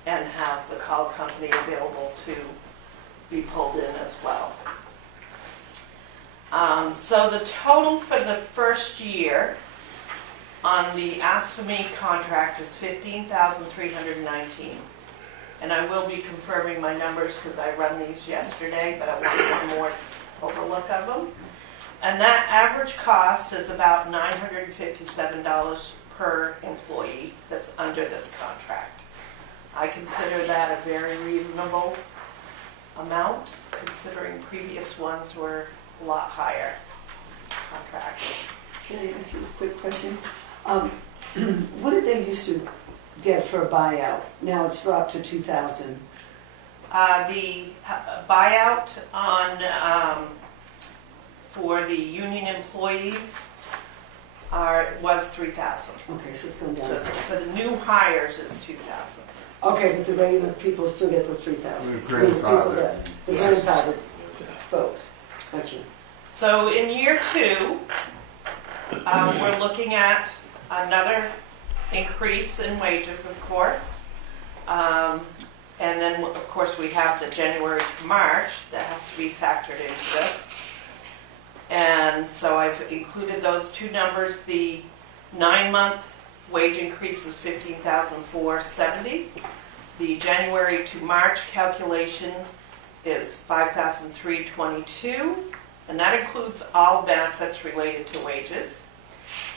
and have the call company available to be pulled in as well. So the total for the first year on the Ask For Me contract is $15,319. And I will be confirming my numbers because I run these yesterday, but I want one more overlook of them. And that average cost is about $957 per employee that's under this contract. I consider that a very reasonable amount, considering previous ones were a lot higher contracts. Can I ask you a quick question? What did they used to get for a buyout? Now it's dropped to $2,000. The buyout on for the union employees was $3,000. Okay, so it's gone down. So for the new hires, it's $2,000. Okay, but the regular people still get the $3,000. The grandfather. The grandfather folks. Gotcha. So in year 2, we're looking at another increase in wages, of course. And then, of course, we have the January to March that has to be factored into this. And so I've included those two numbers. The 9-month wage increase is $15,470. The January to March calculation is $5,322, and that includes all benefits related to wages.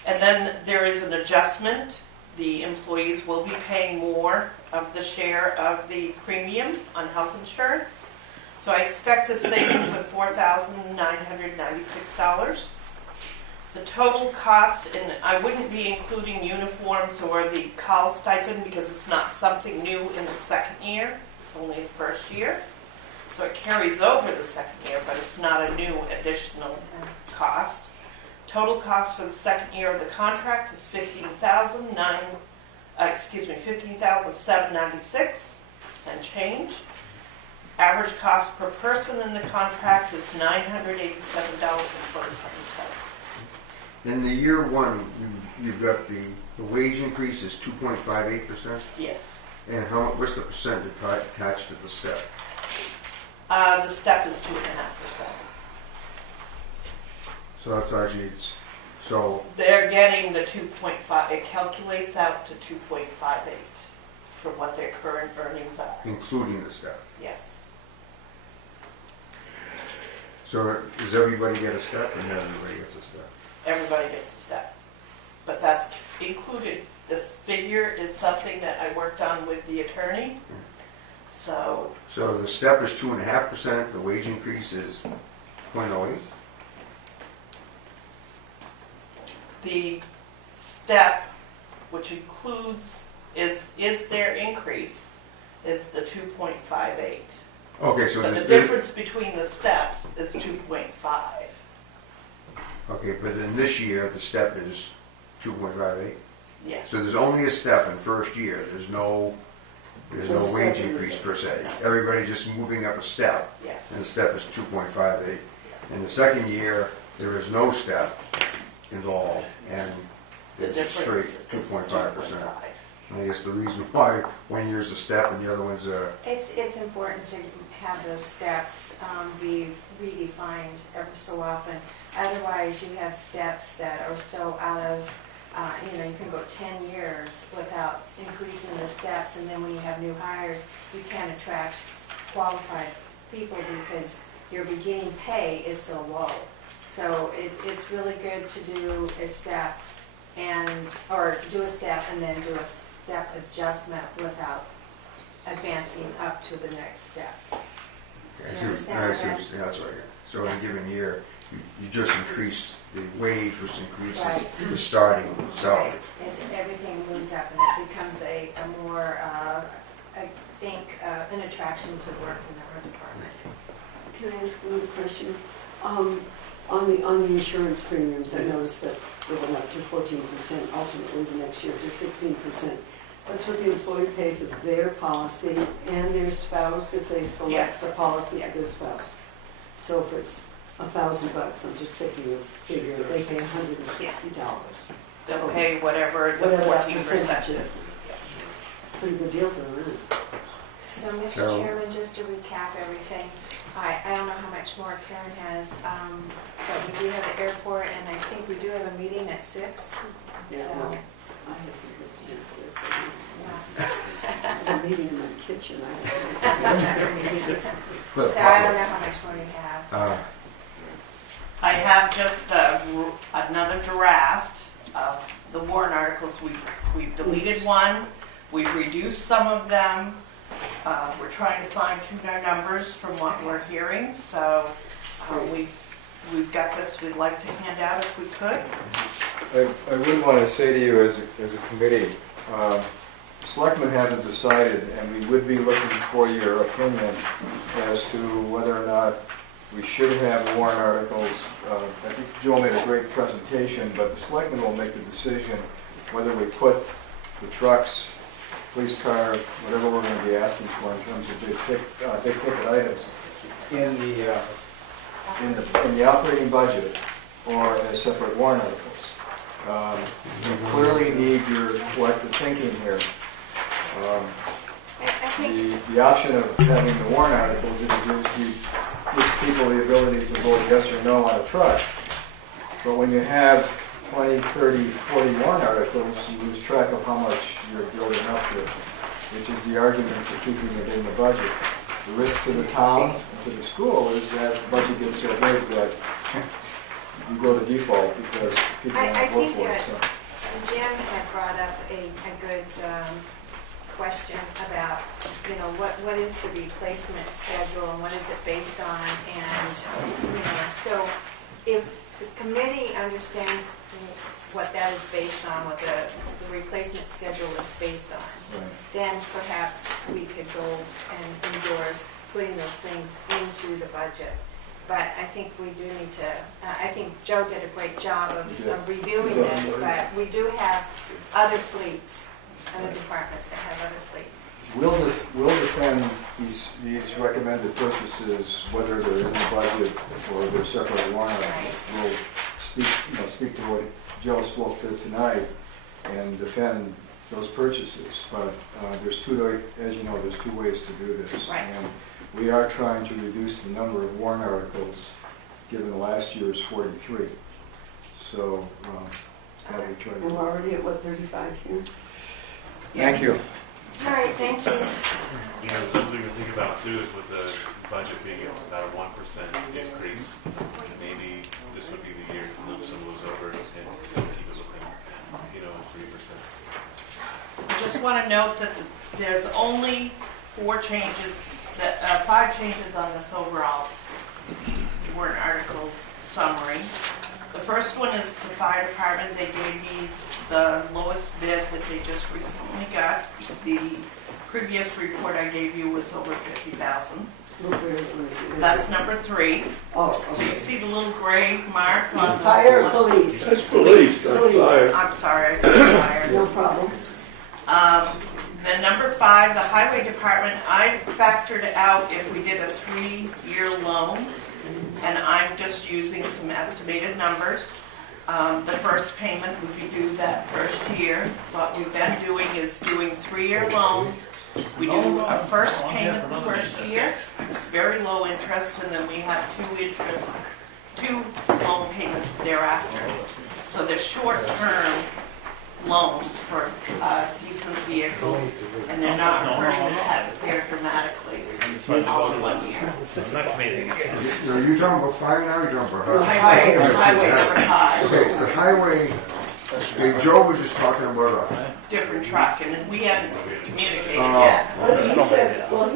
And then there is an adjustment. The employees will be paying more of the share of the premium on health insurance. So I expect a savings of $4,996. The total cost, and I wouldn't be including uniforms or the call stipend because it's not something new in the second year. It's only the first year. So it carries over the second year, but it's not a new additional cost. Total cost for the second year of the contract is $15,796 and change. Average cost per person in the contract is $987.27. In the year 1, you've got the wage increase is 2.58%? Yes. And what's the percent attached to the step? The step is 2.5%. So that's actually, so They're getting the 2.5, it calculates out to 2.58 for what their current earnings are. Including the step. Yes. So does everybody get a step, or not everybody gets a step? Everybody gets a step. But that's included. This figure is something that I worked on with the attorney. So So the step is 2.5%, the wage increase is 0.08? the step, which includes, is their increase, is the 2.58. Okay, so But the this, difference between the steps is 2.5. okay, but in this year, the step is 2.58? Yes. So there's only a step in first year, there's no wage increase per se. Everybody's just moving up a step. Yes. And the step is 2.58. In the second year, there is no step involved, and The it's a difference straight is 2.5%. And I guess the reason why one year's a step and the other one's a, It's important to have those steps be redefined ever so often. Otherwise, you have steps that are so out of, you can go 10 years without increasing the steps, and then when you have new hires, you can't attract qualified people because your beginning pay is so low. So it's really good to do a step or do a step and then do a step adjustment without advancing up to the next step. Do you understand what I mean? yeah, that's right. So in a given year, you just increase the wage, which increases Right. the starting salary. Right. And everything moves up and it becomes a more, I think, an attraction to work in our department. Can I ask another question? On the insurance premiums, I noticed that they went up to 14%, ultimately the next year to 16%. That's what the employee pays of their policy and their spouse if they select Yes. the policy Yes. of their spouse. So if it's $1,000, I'm just picking a figure, they pay $160. They'll pay whatever the Whatever that 14% percentage is. is. Pretty good deal for them, isn't it? So, Mr. So- Chairman, just to recap everything, I don't know how much more Karen has, but we do have an airport, and I think we do have a meeting at 6. Yeah, So, well, I have some good yeah. I'm meeting in my kitchen. So I don't know how much more you have. I have just another draft of the warrant articles. We've deleted one, we've reduced some of them. We're trying to fine tune our numbers from what we're hearing, so we've got this we'd like to hand out if we could. I would want to say to you as a committee, selectmen haven't decided, and we would be looking for your opinion as to whether or not we should have warrant articles. I think Joel made a great presentation, but the selectmen will make the decision whether we put the trucks, police car, whatever we're going to be asking for in terms of big ticket items in the operating budget or as separate warrant articles. We clearly need your collective thinking here. The option of having the warrant articles gives people the ability to vote yes or no on a truck. But when you have 20, 30, 40 warrant articles, you lose track of how much you're building up to, which is the argument for keeping it in the budget. The risk to the town and to the school is that the budget gets so big that you go to default because people I don't vote think for it. that So. Jim had brought up a good question about, what is the replacement schedule and what is it based on? And, so if the committee understands what that is based on, what the replacement schedule is based on, Right. then perhaps we could go and endorse putting those things into the budget. But I think we do need to, I think Joe did a great job of reviewing this, but we do have other fleets, other departments that have other fleets. We'll defend these recommended purchases, whether they're in the budget or they're separate warrant articles. We'll speak to what Joe spoke to tonight and defend those purchases. But there's as you know, there's two ways to do this. Right. And we are trying to reduce the number of warrant articles, given last year's 43. So that we try to do. We're already at, 35 here? Thank you. All right, thank you. You know, something to think about too is with the budget being about a 1% increase, maybe this would be the year to move some of those over and still keep it within, 3%. I just want to note that there's only 5 changes on this overall warrant article summary. The first one is the fire department. They gave me the lowest bid that they just recently got. The previous report I gave you was over $50,000. That's number 3. Oh, So you see the little gray mark on the Fire or police? That's police, that's fire. I'm sorry, I said fire. No problem. Then number 5, the highway department, I factored out if we did a 3-year loan, and I'm just using some estimated numbers. The first payment would be due that first year. What we've been doing is doing 3-year loans. We do a first payment the first year. It's very low interest, and then we have 2 loan payments thereafter. So they're short-term loans for a decent vehicle, and they're not hurting the taxpayer dramatically all in 1 year. So you're talking about fire now, or you're talking about Highway number 5. Okay, the highway, Joe was just talking about a... Different truck, and we haven't communicated yet. But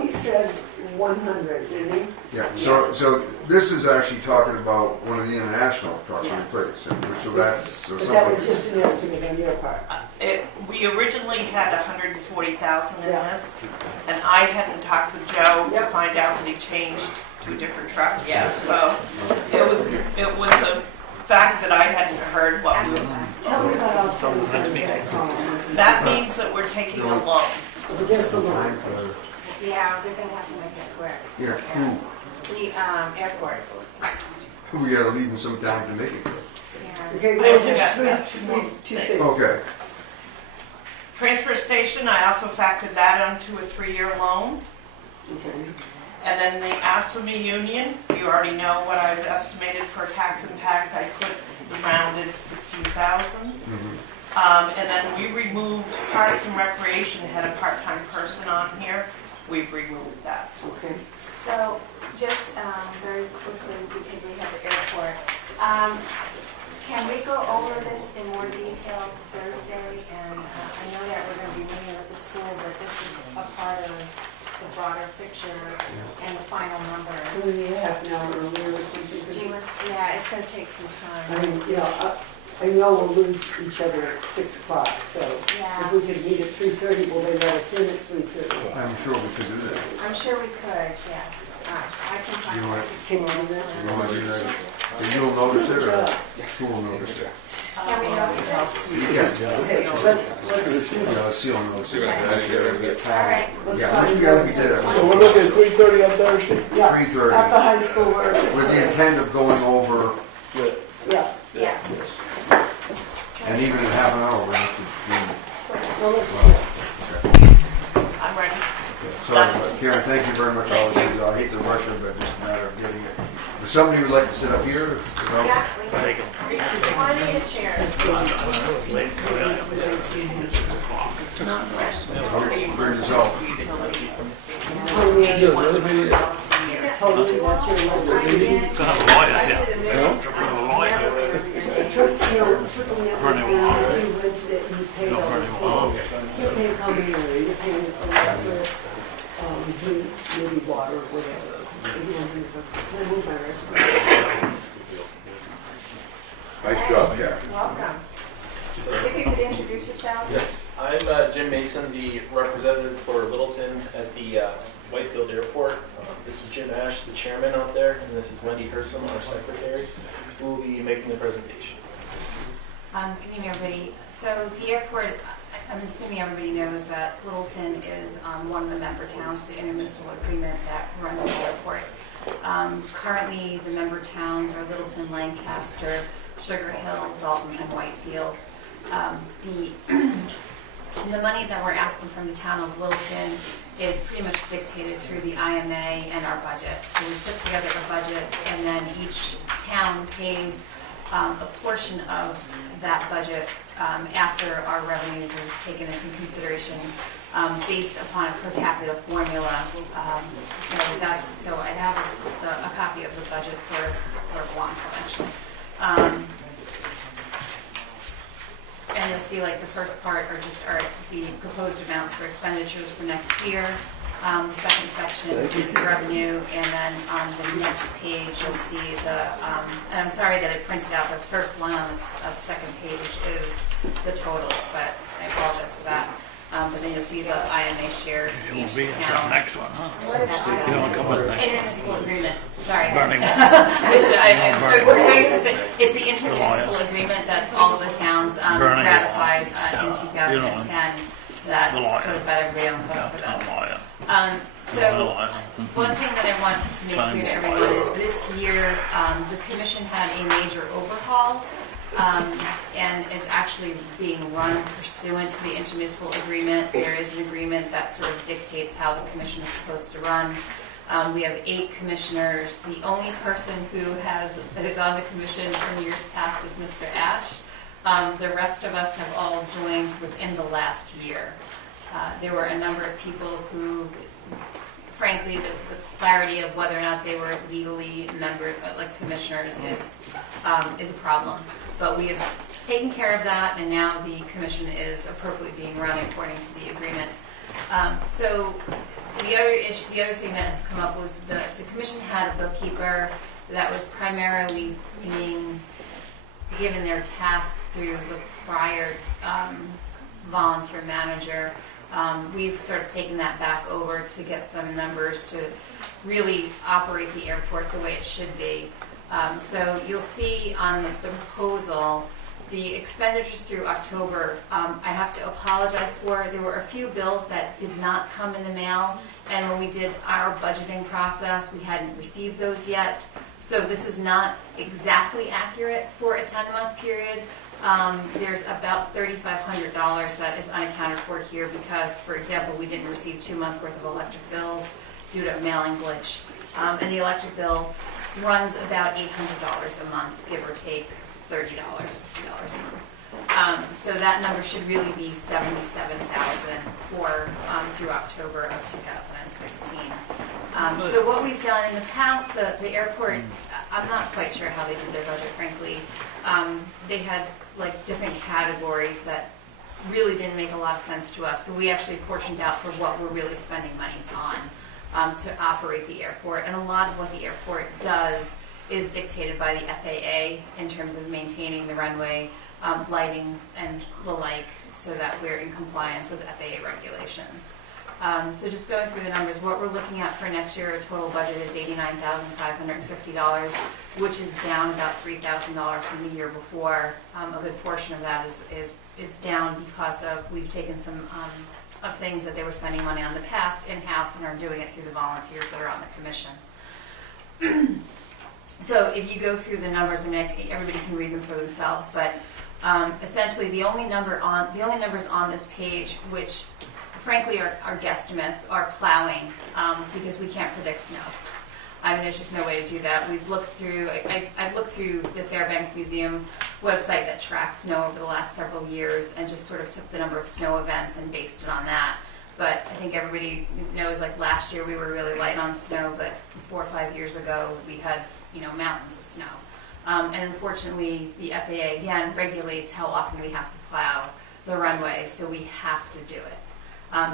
he said 100, didn't he? Yeah, so this is actually talking about one of the international trucks we replaced, so that's... But that was just an estimate on your part. We originally had 140,000 in this, and I hadn't talked with Joe to find out that he changed to a different truck yet. So it was a fact that I hadn't heard what we were. Tell me about offset. That means that we're taking a loan. Just a loan. Yeah, they're gonna have to make it quick. Yeah, The airport. we gotta leave them some time to make it good. Yeah. Okay, I well, only got just that. two things. Okay, Transfer station, I also factored that onto a 3-year loan. Okay. And then the ASME union, you already know what I've estimated for tax impact. I put rounded 16,000. And then we removed Parks and Recreation, had a part-time person on here. We've removed that. Okay. So, just very quickly, because we have the airport, can we go over this in more detail Thursday? And I know that we're going to be meeting with the school, but this is a part of the broader picture and the final numbers. Maybe half an hour earlier or something. Yeah, it's going to take some time. I mean, I know we'll lose each other at 6 o'clock, so Yeah. if we could meet at 3:30, will they let us in at 3:30? I'm sure we could do that. I'm sure we could, yes. I can find You know out. what? Can you do that? You wanna do that? And you'll notice it, or who will notice it? Can we notice this? Yeah. Okay, let's do Yeah, that. let's see on those. All right. Yeah, we gotta be there. So we're looking at 3:30 on Thursday? Yeah, 3:30. at the high school where. With the intent of going over, Yeah. Yes. and even in half an hour, we're going to Well, let's I'm ready. Sorry, Karen, thank you very much. I hate to rush it, but just a matter of getting it. If somebody would like to sit up here, Yeah, we can. I need a chair. bring yourself. Totally, that's your level. Trust, triple net, you rented it and you paid all this. You're paying combination, you're paying for whatever, heat, maybe water, whatever. Can I move my rest? Nice job, Karen. Welcome. If you could introduce yourselves. Yes, I'm Jim Mason, the representative for Littleton at the Whitefield Airport. This is Jim Ash, the chairman out there, and this is Wendy Hersom, our secretary, who will be making the presentation. Good evening, everybody. So the airport, I'm assuming everybody knows that Littleton is one of the member towns to the intermunicipal agreement that runs the airport. Currently, the member towns are Littleton, Lancaster, Sugar Hill, Dalton, and Whitefield. The money that we're asking from the town of Littleton is pretty much dictated through the IMA and our budget. So we put together a budget, and then each town pays a portion of that budget after our revenues are taken into consideration based upon a per capita formula. So I have a copy of the budget for Wansville, actually. And you'll see like the first part are the proposed amounts for expenditures for next year. The second section is revenue, and then on the next page you'll see and I'm sorry that I printed out the first line on the second page is the totals, but I apologize for that. But then you'll see the IMA shares for each town. Next one, huh? What is that? You don't come with that. Intermunicipal agreement, sorry. Burning one. It's the intermunicipal agreement that all the towns ratified in 2010 that sort of got everybody on the hook for this. So one thing that I want to make clear to everyone is this year the commission had a major overhaul and is actually being run pursuant to the intermunicipal agreement. There is an agreement that sort of dictates how the commission is supposed to run. We have 8 commissioners. The only person that is on the commission from years past is Mr. Ash. The rest of us have all joined within the last year. There were a number of people who, frankly, the clarity of whether or not they were legally membered, like commissioners, is a problem. But we have taken care of that, and now the commission is appropriately being run according to the agreement. So the other thing that has come up was the commission had a bookkeeper that was primarily being given their tasks through the prior volunteer manager. We've sort of taken that back over to get some numbers to really operate the airport the way it should be. So you'll see on the proposal, the expenditures through October, I have to apologize for. There were a few bills that did not come in the mail, and when we did our budgeting process, we hadn't received those yet. So this is not exactly accurate for a 10-month period. There's about $3,500 that is unaccounted for here because, for example, we didn't receive 2 months worth of electric bills due to a mailing glitch. And the electric bill runs about $800 a month, give or take $30, $50 a month. So that number should really be $77,000 for through October of 2016. So what we've done in the past, the airport, I'm not quite sure how they did their budget, frankly. They had like different categories that really didn't make a lot of sense to us. So we actually portioned out for what we're really spending monies on to operate the airport. And a lot of what the airport does is dictated by the FAA in terms of maintaining the runway, lighting, and the like, so that we're in compliance with FAA regulations. So just going through the numbers, what we're looking at for next year, our total budget is $89,550, which is down about $3,000 from the year before. A good portion of that is it's down because of we've taken some of things that they were spending money on in the past in-house and are doing it through the volunteers that are on the commission. So if you go through the numbers, I mean, everybody can read them for themselves, but essentially the only numbers on this page, which frankly are guesstimates, are plowing, because we can't predict snow. I mean, there's just no way to do that. We've looked through, I've looked through the Fairbanks Museum website that tracks snow over the last several years and just sort of took the number of snow events and based it on that. But I think everybody knows, like last year we were really light on snow, but 4 or 5 years ago we had, mountains of snow. And unfortunately, the FAA, again, regulates how often we have to plow the runway, so we have to do it.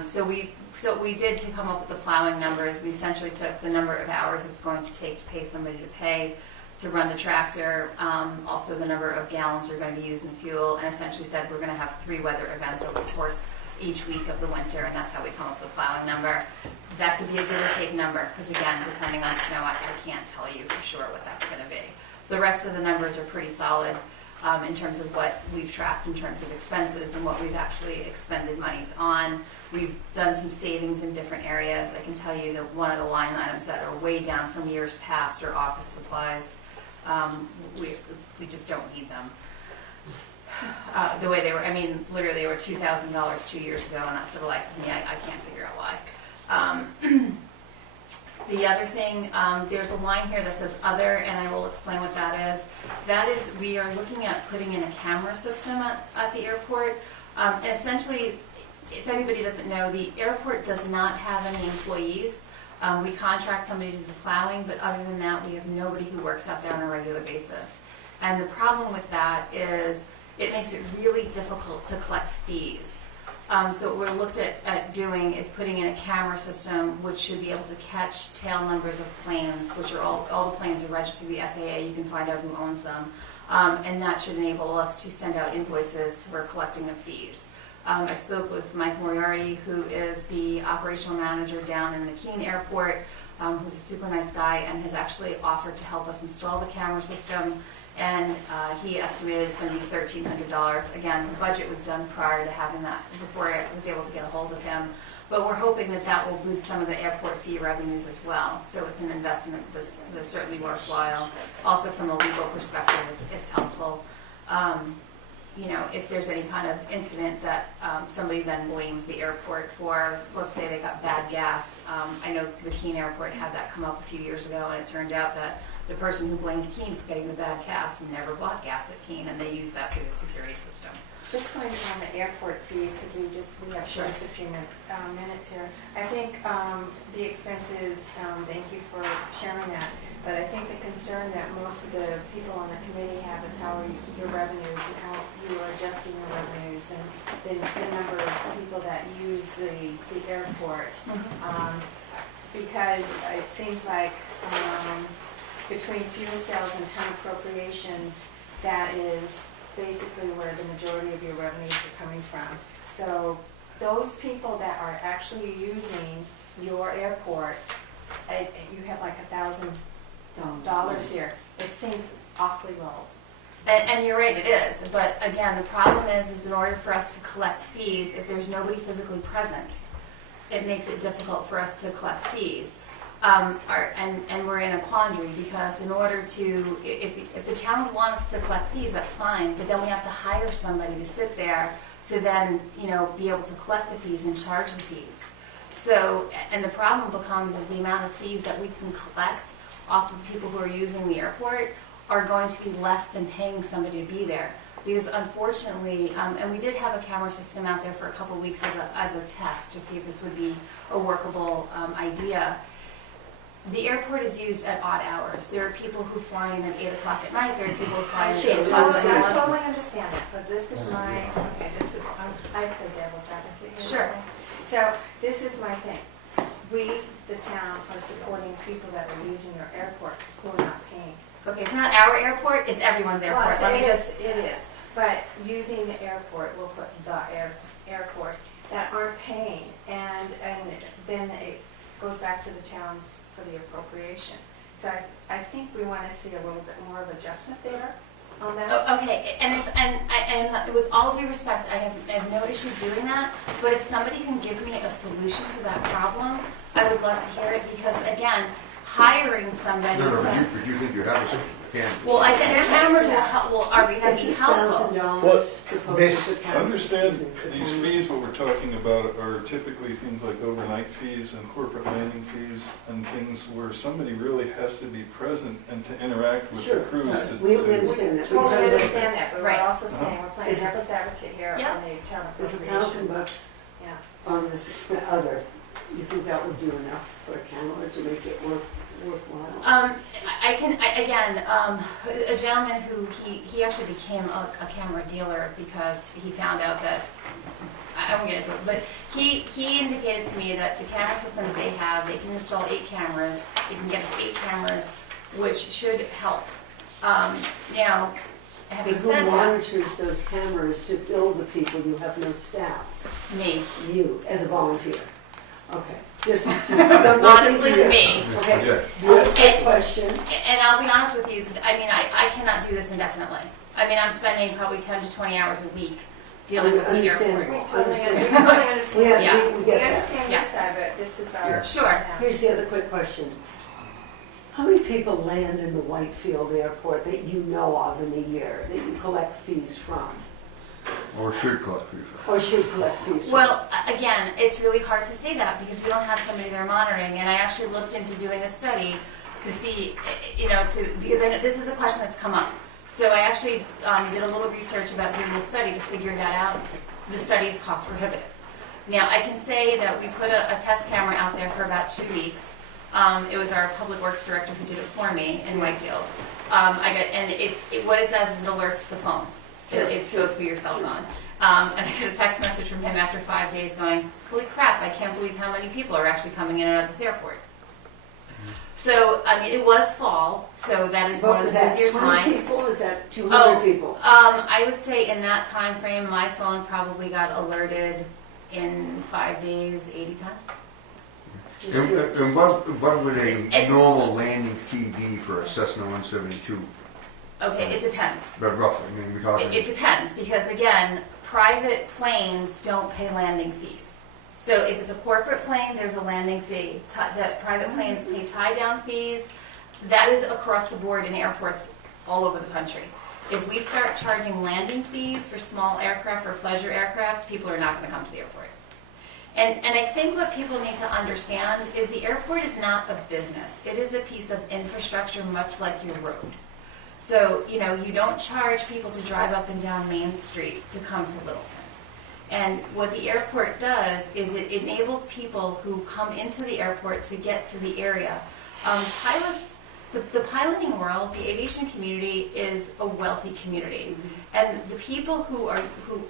So what we did to come up with the plowing numbers, we essentially took the number of hours it's going to take to pay somebody to pay to run the tractor, also the number of gallons you're going to be using fuel, and essentially said we're going to have 3 weather events over the course each week of the winter, and that's how we come up with the plowing number. That could be a give or take number, because again, depending on snow, I can't tell you for sure what that's going to be. The rest of the numbers are pretty solid in terms of what we've tracked in terms of expenses and what we've actually expended monies on. We've done some savings in different areas. I can tell you that one of the line items that are way down from years past are office supplies. We just don't need them. The way they were, I mean, literally they were $2,000 2 years ago, and for the life of me, I can't figure out why. The other thing, there's a line here that says other, and I will explain what that is. That is, we are looking at putting in a camera system at the airport. And essentially, if anybody doesn't know, the airport does not have any employees. We contract somebody to do plowing, but other than that, we have nobody who works out there on a regular basis. And the problem with that is it makes it really difficult to collect fees. So what we're looked at doing is putting in a camera system which should be able to catch tail numbers of planes, which are all the planes are registered to the FAA. You can find out who owns them. And that should enable us to send out invoices for collecting of fees. I spoke with Mike Moriarty, who is the operational manager down in the Keene Airport, who's a super nice guy and has actually offered to help us install the camera system. And he estimated it's going to be $1,300. Again, the budget was done prior to having that, before I was able to get a hold of him. But we're hoping that that will boost some of the airport fee revenues as well. So it's an investment that's certainly worthwhile. Also from a legal perspective, it's helpful. You know, if there's any kind of incident that somebody then blames the airport for, let's say they got bad gas. I know the Keene Airport had that come up a few years ago, and it turned out that the person who blamed Keene for getting the bad gas never bought gas at Keene, and they used that through the security system. Just going on the airport fees, because we have just a few minutes here. I think the expenses, thank you for sharing that, but I think the concern that most of the people on the committee have is how your revenues and how you are adjusting your revenues and the number of people that use the airport. Because it seems like between fuel sales and town appropriations, that is basically where the majority of your revenues are coming from. So those people that are actually using your airport, you have like $1,000 here. It seems awfully low. And you're right, it is. But again, the problem is in order for us to collect fees, if there's nobody physically present, it makes it difficult for us to collect fees. And we're in a quandary because in order to, if the towns want us to collect fees, that's fine, but then we have to hire somebody to sit there to then, you know, be able to collect the fees and charge the fees. So, and the problem becomes is the amount of fees that we can collect off of people who are using the airport are going to be less than paying somebody to be there. Because unfortunately, and we did have a camera system out there for a couple of weeks as a test to see if this would be a workable idea. The airport is used at odd hours. There are people who fly in at 8 o'clock at night. There are people who fly in at 8 o'clock at I night. totally understand that, but this is my, okay, I play devil's advocate here. Sure. So this is my thing. We, the town, are supporting people that are using your airport who are not paying. Okay, it's not our airport, it's everyone's airport. Well, Let me it just... is, but using the airport, we'll put the airport, that aren't paying, and then it goes back to the towns for the appropriation. So I think we want to see a little bit more of adjustment there on that. Okay, and with all due respect, I have no issue doing that, but if somebody can give me a solution to that problem, I would love to hear it, because again, hiring somebody No, to... but you think you have a solution? You can. Well, I think cameras will help, are going to be helpful. Understand these fees, what we're talking about, are typically things like overnight fees and corporate landing fees and things where somebody really has to be present and to interact with the crews. We understand that. We totally understand that, but we're Right. also saying we're playing devil's advocate here on the town Is appropriation. $1,000 Yeah. on this other, you think that would do enough for a camera to make it worthwhile? A gentleman who he actually became a camera dealer because he found out that, I won't get into it, but he indicated to me that the camera system that they have, they can install 8 cameras, they can get us 8 cameras, which should help. Now, having But said who that, monitors those cameras to bill the people? You have no staff. me. You, as a volunteer. Okay. Just Honestly, me. Okay. Yes. Good question. And I'll be honest with you, I mean, I cannot do this indefinitely. I mean, I'm spending probably 10 to 20 hours a week dealing with the airport. We totally understand. Yeah. We We get that. understand your side, but this is our. Sure. Here's the other quick question. How many people land in the Whitefield Airport that you know of in a year that you collect fees from? Or should collect fees. Or should collect fees from? Well, again, it's really hard to say that because we don't have somebody there monitoring. And I actually looked into doing a study to see, because I know this is a question that's come up. So I actually did a little research about doing a study to figure that out. The study is cost prohibitive. Now, I can say that we put a test camera out there for about 2 weeks. It was our public works director who did it for me in Whitefield. What it does is it alerts the phones. It goes through your cell phone. And I got a text message from him after 5 days going, holy crap, I can't believe how many people are actually coming in and out of this airport. So, I mean, it was fall, so that is one of the busier times. People? Is that 200 people? I would say in that time frame, my phone probably got alerted in 5 days, 80 times. And what would a normal landing fee be for a Cessna 172? Okay, it depends. But roughly, I mean, we're talking... It depends, because again, private planes don't pay landing fees. So if it's a corporate plane, there's a landing fee. The private planes pay tie-down fees. That is across the board in airports all over the country. If we start charging landing fees for small aircraft or pleasure aircraft, people are not going to come to the airport. And I think what people need to understand is the airport is not a business. It is a piece of infrastructure, much like your road. So, you know, you don't charge people to drive up and down Main Street to come to Littleton. And what the airport does is it enables people who come into the airport to get to the area. Pilots, the piloting world, the aviation community is a wealthy community. And the people who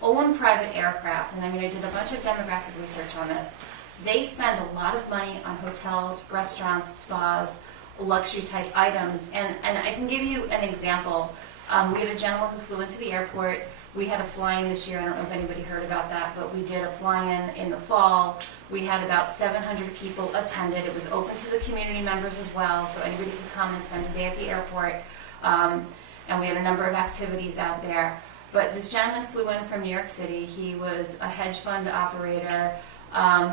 own private aircraft, and I mean, I did a bunch of demographic research on this, they spend a lot of money on hotels, restaurants, spas, luxury type items. And I can give you an example. We had a gentleman who flew into the airport. We had a fly-in this year. I don't know if anybody heard about that, but we did a fly-in in the fall. We had about 700 people attended. It was open to the community members as well, so anybody could come and spend a day at the airport. And we had a number of activities out there. But this gentleman flew in from New York City. He was a hedge fund operator.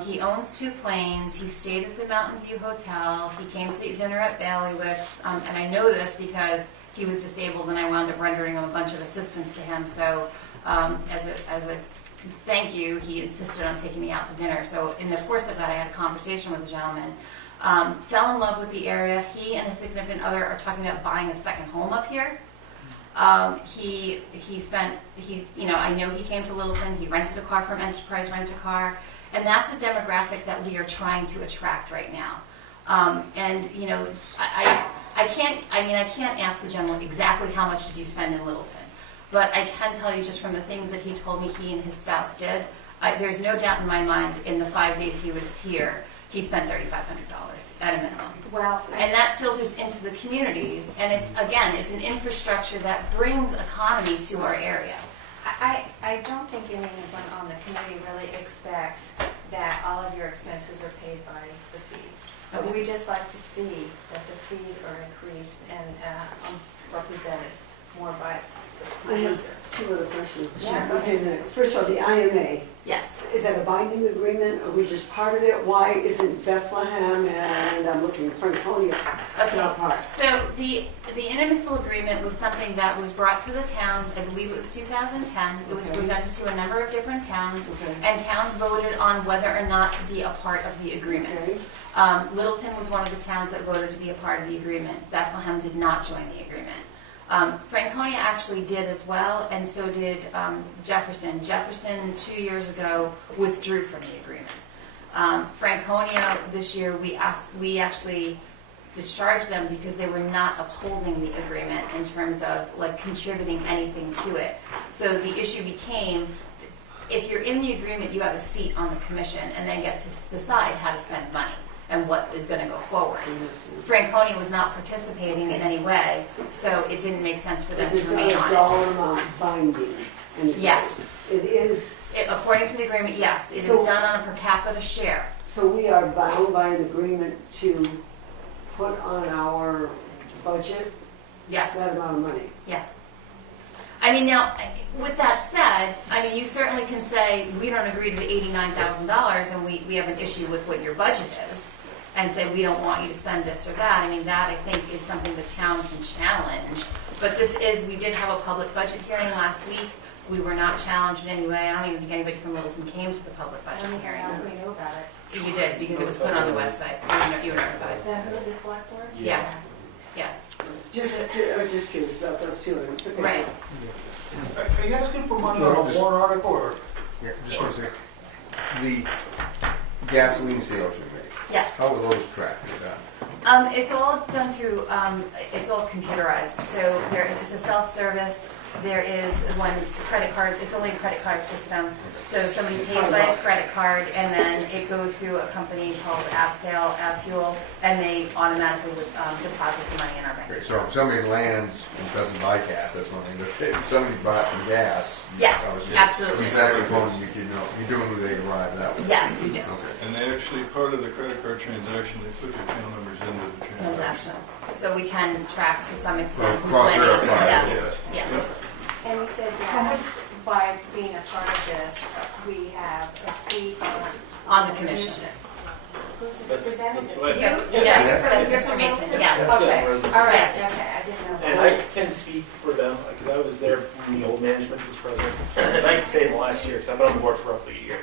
He owns 2 planes. He stayed at the Mountain View Hotel. He came to eat dinner at Bailiwicks. And I know this because he was disabled and I wound up rendering him a bunch of assistance to him. So as a thank you, he insisted on taking me out to dinner. So in the course of that, I had a conversation with the gentleman. Fell in love with the area. He and his significant other are talking about buying a second home up here. I know he came to Littleton. He rented a car from Enterprise Rent-A-Car. And that's a demographic that we are trying to attract right now. I can't ask the gentleman exactly how much did you spend in Littleton, but I can tell you just from the things that he told me he and his spouse did, there's no doubt in my mind in the 5 days he was here, he spent $3,500 at a minimum. Well, and that filters into the communities, and it's an infrastructure that brings economy to our area. I don't think anyone on the committee really expects that all of your expenses are paid by the fees. But we just like to see that the fees are increased and represented more by the I have user. 2 other questions. Sure. Okay, first of all, the IMA. Yes. Is that a binding agreement? Are we just part of it? Why isn't Bethlehem and I'm looking at Franconia not part? So the intermunicipal agreement was something that was brought to the towns, I believe it was 2010. It was presented to a number of different towns, and towns voted on whether or not to be a part of the agreement. Littleton was one of the towns that voted to be a part of the agreement. Bethlehem did not join the agreement. Franconia actually did as well, and so did Jefferson. Jefferson 2 years ago withdrew from the agreement. Franconia this year, we actually discharged them because they were not upholding the agreement in terms of like contributing anything to it. So the issue became, if you're in the agreement, you have a seat on the commission and then get to decide how to spend money and what is going to go forward. Franconia was not participating in any way, so it didn't make sense for them to remain on it. Is a dollar amount binding? Yes. It is? According to the agreement, yes. It is done on a per capita share. So we are bound by an agreement to put on our budget yes. that amount of money? Yes. I mean, now, with that said, I mean, you certainly can say, we don't agree to the $89,000 and we have an issue with what your budget is, and say, we don't want you to spend this or that. I mean, that, I think, is something the town can challenge. But we did have a public budget hearing last week. We were not challenged in any way. I don't even think anybody from Littleton came to the public budget hearing. I don't know about it. You did, because it was put on the website. You were notified. The select board? Yes. Yes. Just curious about those 2 items. Okay. Right. Are you asking for money on a warrant article or? Yeah, just one second. the gasoline sales you make, Yes. how are those tracked? It's all done through, it's all computerized. So there is a self-service. There is one credit card. It's only a credit card system. So somebody pays by a credit card, and then it goes through a company called AppSale, AppFuel, and they automatically deposit the money in our bank. Okay, so if somebody lands and doesn't buy gas, that's one thing. But if somebody bought some gas, Yes, obviously, absolutely. Who's that component you know? You do when they arrive that way. Yes, we do. Okay. And they actually, part of the credit card transaction, they put the account numbers into the transaction. Transaction. So we can track to some extent who's Cross-verify, landing. yes. Yes. And you said that by being a part of this, we have a seat On the commission. Who's the That's representative? what- You? Yeah, that's Mr. Mason, yes. Okay, all right, Yes. okay, I didn't know. And I can speak for them, because I was there when the old management was present. And I can say in the last year, because I've been on the board for roughly a year,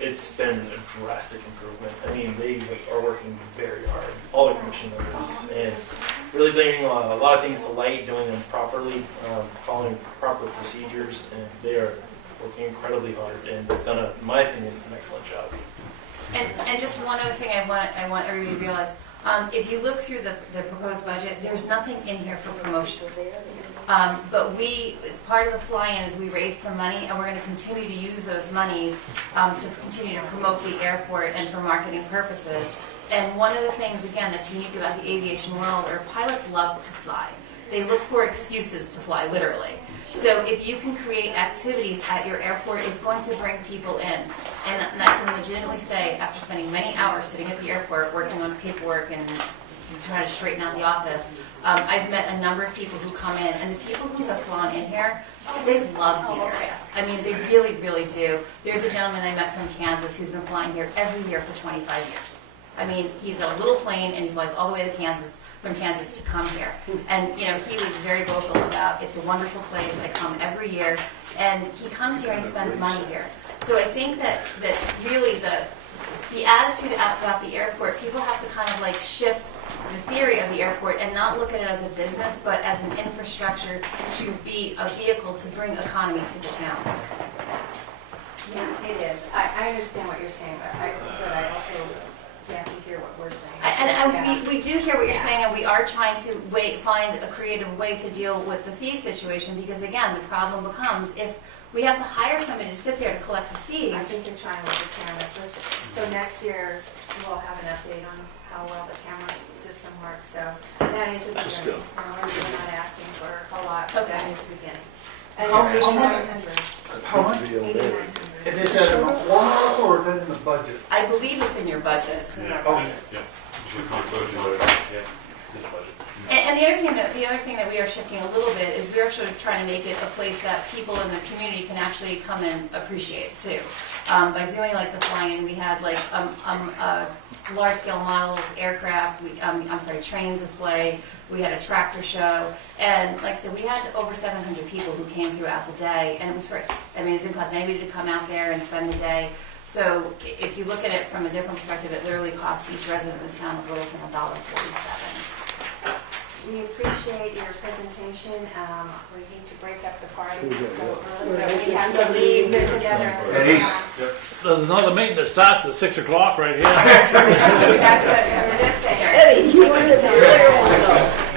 it's been a drastic improvement. I mean, they are working very hard, all the commission members, and really bringing a lot of things to light, doing them properly, following proper procedures, and they are working incredibly hard, and they've done, in my opinion, an excellent job. And just one other thing I want everybody to realize, if you look through the proposed budget, there's nothing in here for promotion. But part of the fly-in is we raised some money, and we're going to continue to use those monies to continue to promote the airport and for marketing purposes. And one of the things, again, that's unique about the aviation world are pilots love to fly. They look for excuses to fly, literally. So if you can create activities at your airport, it's going to bring people in. And I can legitimately say, after spending many hours sitting at the airport working on paperwork and trying to straighten out the office, I've met a number of people who come in, and the people who have flown in here, they love the area. I mean, they really, really do. There's a gentleman I met from Kansas who's been flying here every year for 25 years. I mean, he's got a little plane, and he flies all the way to Kansas, from Kansas to come here. And, you know, he was very vocal about, it's a wonderful place, I come every year, and he comes here and he spends money here. So I think that really the attitude about the airport, people have to kind of like shift the theory of the airport and not look at it as a business, but as an infrastructure to be a vehicle to bring economy to the towns. Yeah, it is. I understand what you're saying, but I also have to hear what we're saying. And we do hear what you're saying, and we are trying to find a creative way to deal with the fee situation, because again, the problem becomes if we have to hire somebody to sit there to collect the fees. I think they're trying with the cameras. So next year, we'll have an update on how well the camera system works. So that is a That's beginning. good. We're not asking for a lot. Okay. That is the beginning. And How it's much? 8,900. How much? 8,900. Is it in the warrant or is it in the budget? I believe it's in your budget. Yeah, Okay. yeah. Should come close to it. Yeah, it's in the budget. And the other thing that we are shifting a little bit is we're actually trying to make it a place that people in the community can actually come and appreciate too. By doing like the flying, we had like a large-scale model aircraft, trains display. We had a tractor show, and like I said, we had over 700 people who came throughout the day, and it was free. I mean, it didn't cost anybody to come out there and spend the day. So if you look at it from a different perspective, it literally costs each resident of the town of Littleton $1.47. We appreciate your presentation. We need to break up the party so early, but we have to leave this together. There's another meeting that starts at 6 o'clock right here. That's what we're just saying. Eddie, you wanted to clear one of those.